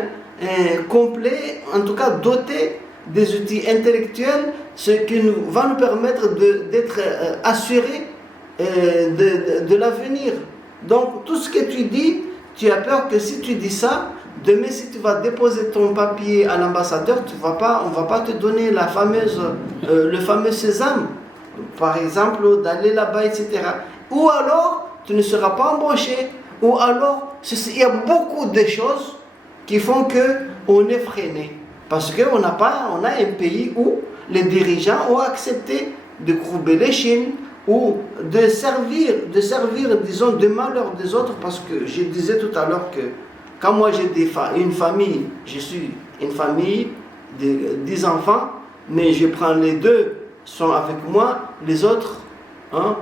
complets, en tout cas dotés des outils intellectuels, ce qui va nous permettre d'être assurés de l'avenir. Donc tout ce que tu dis, tu as peur que si tu dis ça, demain si tu vas déposer ton papier à l'ambassadeur, on va pas te donner le fameux sésame, par exemple, d'aller là-bas, etc. Ou alors, tu ne seras pas embauché. Ou alors, il y a beaucoup de choses qui font qu'on est freiné. Parce qu'on a un pays où les dirigeants ont accepté de courber les chines ou de servir, disons, de malheur des autres. Parce que je disais tout à l'heure que quand moi j'ai une famille, je suis une famille de 10 enfants, mais je prends les 2 sont avec moi, les autres, hein,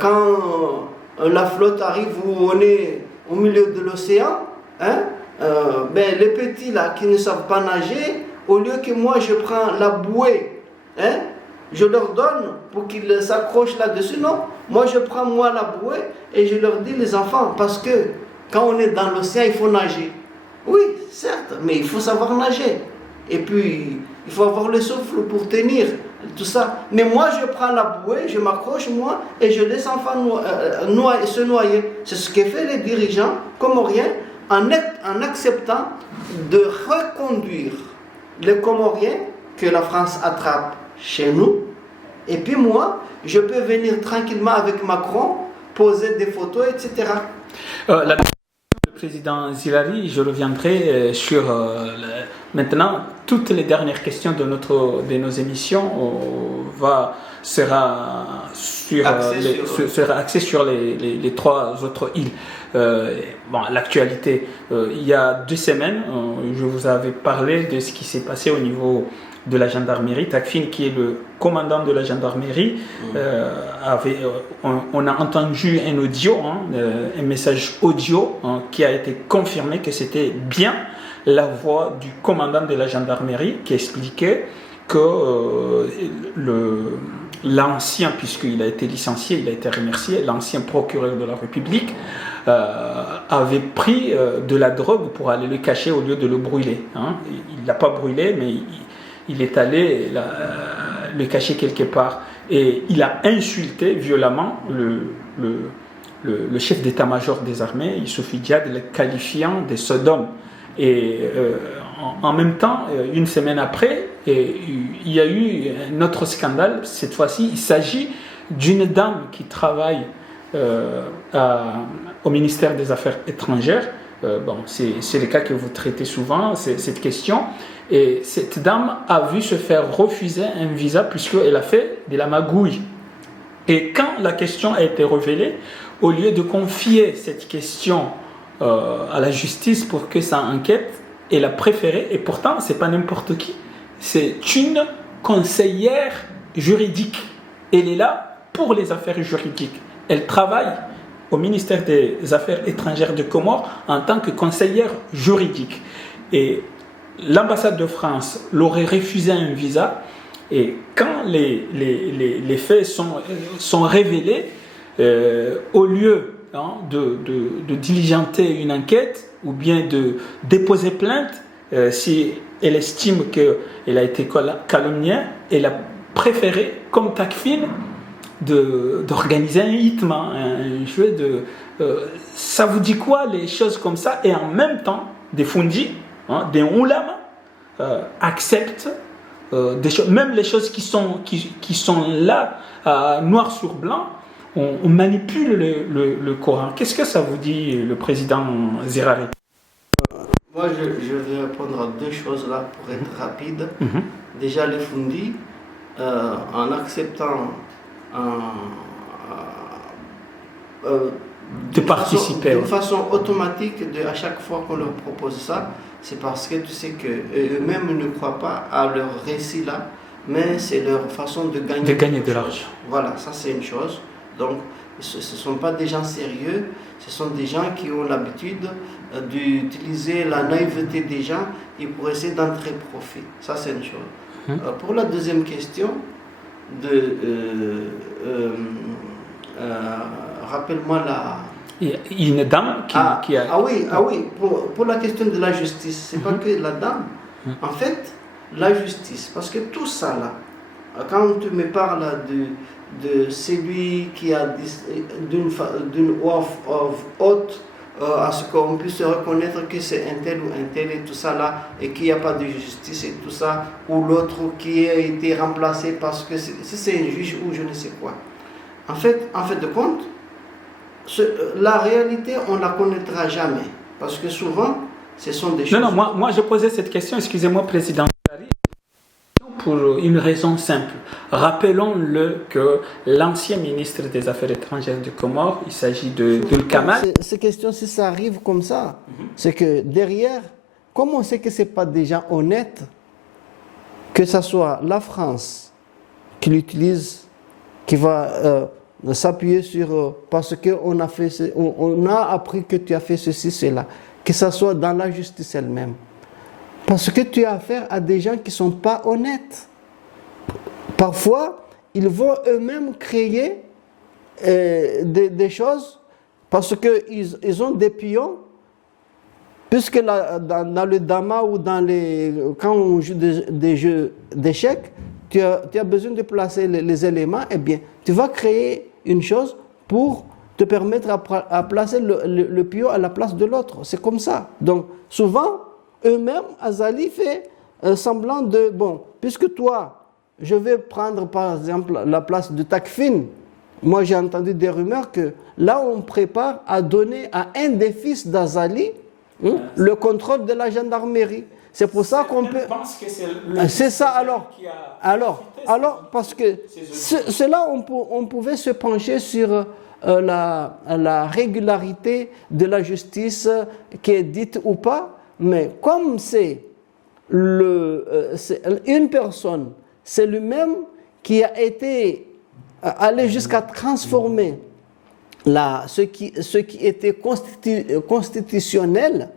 quand la flotte arrive où on est au milieu de l'océan, hein, les petits là qui ne savent pas nager, au lieu que moi je prends la bouée, hein, je leur donne pour qu'ils s'accrochent là-dessus, non, moi je prends la bouée et je leur dis les enfants, parce que quand on est dans l'océan il faut nager. Oui, certes, mais il faut savoir nager. Et puis il faut avoir le souffle pour tenir tout ça. Mais moi je prends la bouée, je m'accroche moi et je laisse l'enfant se noyer. C'est ce que fait les dirigeants comoriens en acceptant de reconduire les Comoriens que la France attrape chez nous. Et puis moi, je peux venir tranquillement avec Macron, poser des photos, etc. Le président Zilari, je reviendrai sur maintenant toutes les dernières questions de nos émissions sera axée sur les 3 autres îles. L'actualité, il y a 2 semaines, je vous avais parlé de ce qui s'est passé au niveau de la gendarmerie. Takfin, qui est le commandant de la gendarmerie, on a entendu un audio, un message audio qui a été confirmé que c'était bien la voix du commandant de la gendarmerie qui expliquait que l'ancien, puisqu'il a été licencié, il a été remercié, l'ancien procureur de la République avait pris de la drogue pour aller le cacher au lieu de le brûler. Il ne l'a pas brûlé, mais il est allé le cacher quelque part. Et il a insulté violemment le chef d'état-major des armées, Youssouf Diad, le qualifiant de Sodome. Et en même temps, une semaine après, il y a eu un autre scandale. Cette fois-ci, il s'agit d'une dame qui travaille au ministère des Affaires étrangères. C'est le cas que vous traitez souvent, cette question. Et cette dame a vu se faire refuser un visa puisqu'elle a fait de la magouille. Et quand la question a été révélée, au lieu de confier cette question à la justice pour que ça enquête, elle a préféré, et pourtant c'est pas n'importe qui, c'est une conseillère juridique. Elle est là pour les affaires juridiques. Elle travaille au ministère des Affaires étrangères de Comores en tant que conseillère juridique. Et l'ambassade de France leur aurait refusé un visa, et quand les faits sont révélés, au lieu de diligenter une enquête ou bien de déposer plainte, si elle estime qu'elle a été calomniée, elle a préféré, comme Takfin, d'organiser un hitman, un jeu ça vous dit quoi, les choses comme ça? Et en même temps, des fundis, des ulama acceptent des choses, même les choses qui sont là, noir sur blanc. On manipule le Coran. Qu'est-ce que ça vous dit, le président Zerari? Moi, je vais répondre à 2 choses là pour être rapide. Déjà, les fundis, en acceptant de participer de façon automatique, à chaque fois qu'on leur propose ça, c'est parce que tu sais qu'eux-mêmes ne croient pas à leur récit là, mais c'est leur façon de gagner, de l'argent. Voilà, ça c'est une chose. Donc, ce ne sont pas des gens sérieux, ce sont des gens qui ont l'habitude d'utiliser la naïveté des gens et pour essayer d'en tirer profit. Ça c'est une chose. Pour la deuxième question, rappelle-moi la... Une dame qui a... Ah oui, pour la question de la justice, c'est pas que la dame. En fait, la justice, parce que tout ça là, quand tu me parles de celui qui a d'une haute à ce qu'on puisse reconnaître que c'est un tel ou un tel et tout ça là, et qu'il n'y a pas de justice et tout ça, ou l'autre qui a été remplacé parce que c'est un juge ou je ne sais quoi. En fait de compte, la réalité, on ne la connaîtra jamais. Parce que souvent, ce sont des choses... Non, moi je posais cette question, excusez-moi, Président, pour une raison simple. Rappelons-le que l'ancien ministre des Affaires étrangères du Comore, il s'agit de Kamal. Ces questions, si ça arrive comme ça, c'est que derrière, comme on sait que ce n'est pas des gens honnêtes, que ce soit la France qui l'utilise, qui va... s'appuyer sur parce qu'on on a appris que tu as fait ceci, cela, que ce soit dans la justice elle-même. Parce que tu as affaire à des gens qui ne sont pas honnêtes. Parfois, ils vont eux-mêmes créer des choses parce qu'ils ont des pions, puisque dans le dama ou quand on joue des jeux d'échecs, tu as besoin de placer les éléments, eh bien, tu vas créer une chose pour te permettre à placer le pion à la place de l'autre. C'est comme ça. Donc, souvent, eux-mêmes, Azali fait semblant de, bon, puisque toi, je vais prendre par exemple la place de Takfin. Moi, j'ai entendu des rumeurs que là, on prépare à donner à un des fils d'Azali le contrôle de la gendarmerie. C'est pour ça qu'on peut... C'est ça alors, parce que cela, on pouvait se pencher sur la régularité de la justice qui est dite ou pas, mais comme c'est une personne, c'est lui-même qui a été allé jusqu'à transformer ce qui était constitutionnel,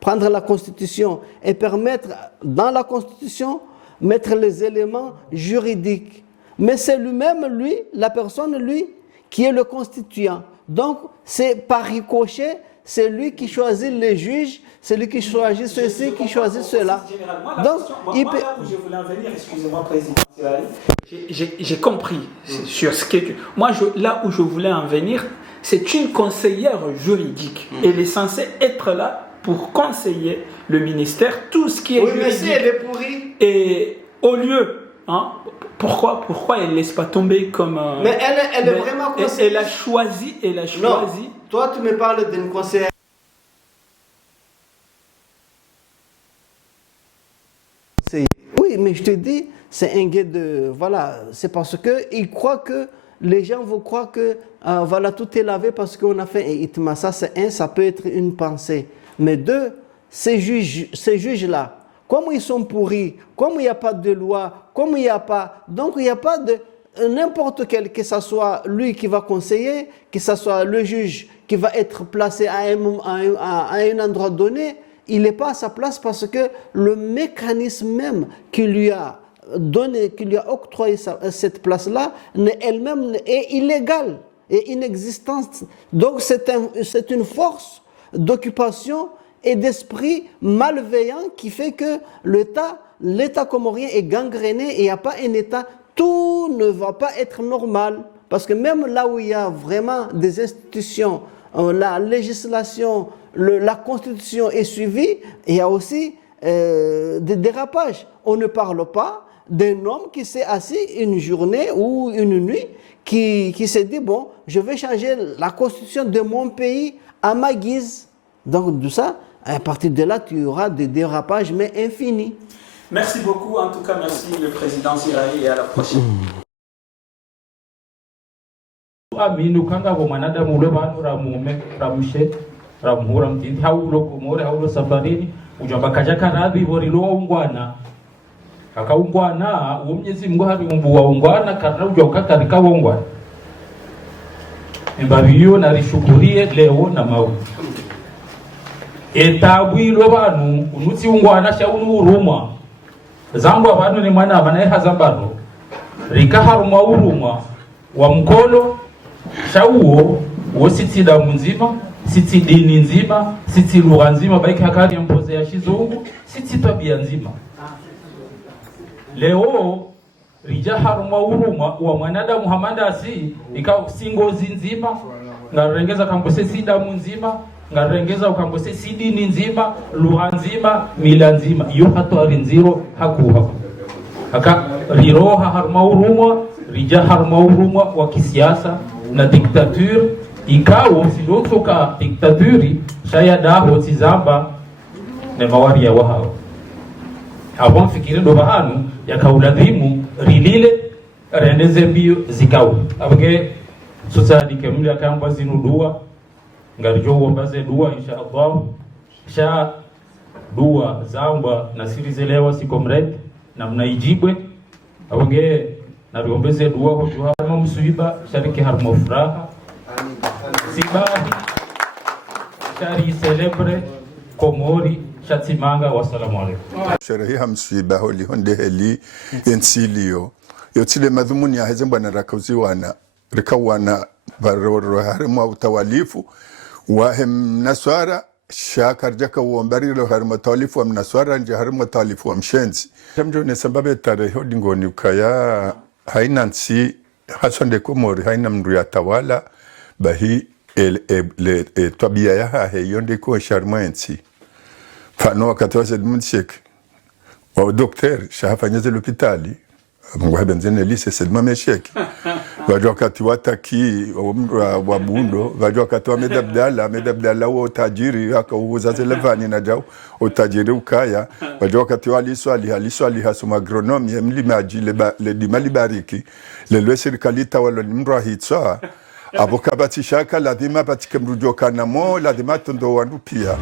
prendre la Constitution et permettre dans la Constitution mettre les éléments juridiques. Mais c'est lui-même, la personne, qui est le constituant. Donc, c'est par ricochet, c'est lui qui choisit les juges, c'est lui qui choisit ceci, qui choisit cela. Donc, là où je voulais en venir, excusez-moi, Président, j'ai compris sur ce que moi, là où je voulais en venir, c'est une conseillère juridique. Elle est censée être là pour conseiller le ministère, tout ce qui est juridique. Oui, mais si elle est pourrie. Et au lieu, pourquoi elle ne laisse pas tomber comme... mais elle est vraiment conseillère. Elle a choisi. Non, toi tu me parles d'une conseillère. Oui, mais je te dis, c'est un guet de... Voilà, c'est parce qu'il croit que les gens vont croire que voilà, tout est lavé parce qu'on a fait un itma. Ça, ça peut être une pensée. Mais deux, ces juges-là, comme ils sont pourris, comme il n'y a pas de loi, comme il n'y a pas... Donc, il n'y a pas de... N'importe quel, que ce soit lui qui va conseiller, que ce soit le juge qui va être placé à un endroit donné, il n'est pas à sa place parce que le mécanisme même qui lui a donné, qui lui a octroyé cette place-là, elle-même est illégale et inexistante. Donc, c'est une force d'occupation et d'esprit malveillant qui fait que l'État comorien est gangréné et il n'y a pas un État, tout ne va pas être normal. Parce que même là où il y a vraiment des institutions, la législation, la constitution est suivie, il y a aussi des dérapages. On ne parle pas d'un homme qui s'est assis une journée ou une nuit, qui s'est dit, bon, je vais changer la constitution de mon pays à ma guise. Donc, de ça, à partir de là, tu auras des dérapages, mais infinis. Merci beaucoup. En tout cas, merci le président Zirahi et à la prochaine. Aminu kanga ko manada mulo banu ramume ramushe ramuhura mtindi haulo kumore haulo safarini ujamba kaja karabi borilo ungwana akaungwana uwo Mwenyezi Mungu hari umbuwa ungwana kana ujoka karika wongwana mbariyo narishukurie leo na mau etagwilo banu unutsi ungwana sha urumwa zangu abantu ni mwana abanaye hazambaro rika harumwa urumwa wa mkolo shauo wositida munzima siti dini nzima siti lugha nzima baiki hakari mpoze ya shizungu siti tabia nzima leo rija harumwa urumwa wa mwanadamu hamandasi ikawa singozi nzima ngarengeza kambose sida munzima ngarengeza ukambose sidini nzima lugha nzima mila nzima iyo hato arinziro hakuha haka riroha harumwa urumwa rija harumwa urumwa wa kisiasa na diktature ikawo silotoka diktaturi shaya daho tizamba na mawari ya wahao hawa mfikiri ndo bahanu yakauladhimu rilile rendeze mbio zikau abge sosadi kemuli akamba zinu dua ngarjo wambaze dua insha Allah sha dua zamba na siri zelewa sikomred na mnaijibwe abge na riombeze dua ho harma msuiba shariki harma furaha sibahi shari celebre komori shatimanga wasalamu alaykum sherehe hamsuiba holi honde heli ensilio yotile madhumuni ya hezemba na rakauziwana rikawana baroro harma utawalifu wa hem naswara shakarjaka uombarilo harma tawalifu wa mnaswara nje harma tawalifu wa mshenzi jamjo ne sababu tarehe dingoni ukaya haina nsi hasonde komori haina mndu ya tawala bahi tabia ya hahe yonde ko sharmwensi fano wakati wa Edmund Sheikh wa dokter shahafanyeze l'hopitali mungu habenzene lise Edmund Sheikh wajua wakati wataki wa bundo wajua wakati wa medabdala wa utajiri akauza zelevani na jao utajiri ukaya wajua wakati wa aliswali hasuma agronomi mlimaji le dimali bariki le serikali tawala ni mrahitsa abokabati shaka lazima batikemrujoka namo lazima tondo wandu pia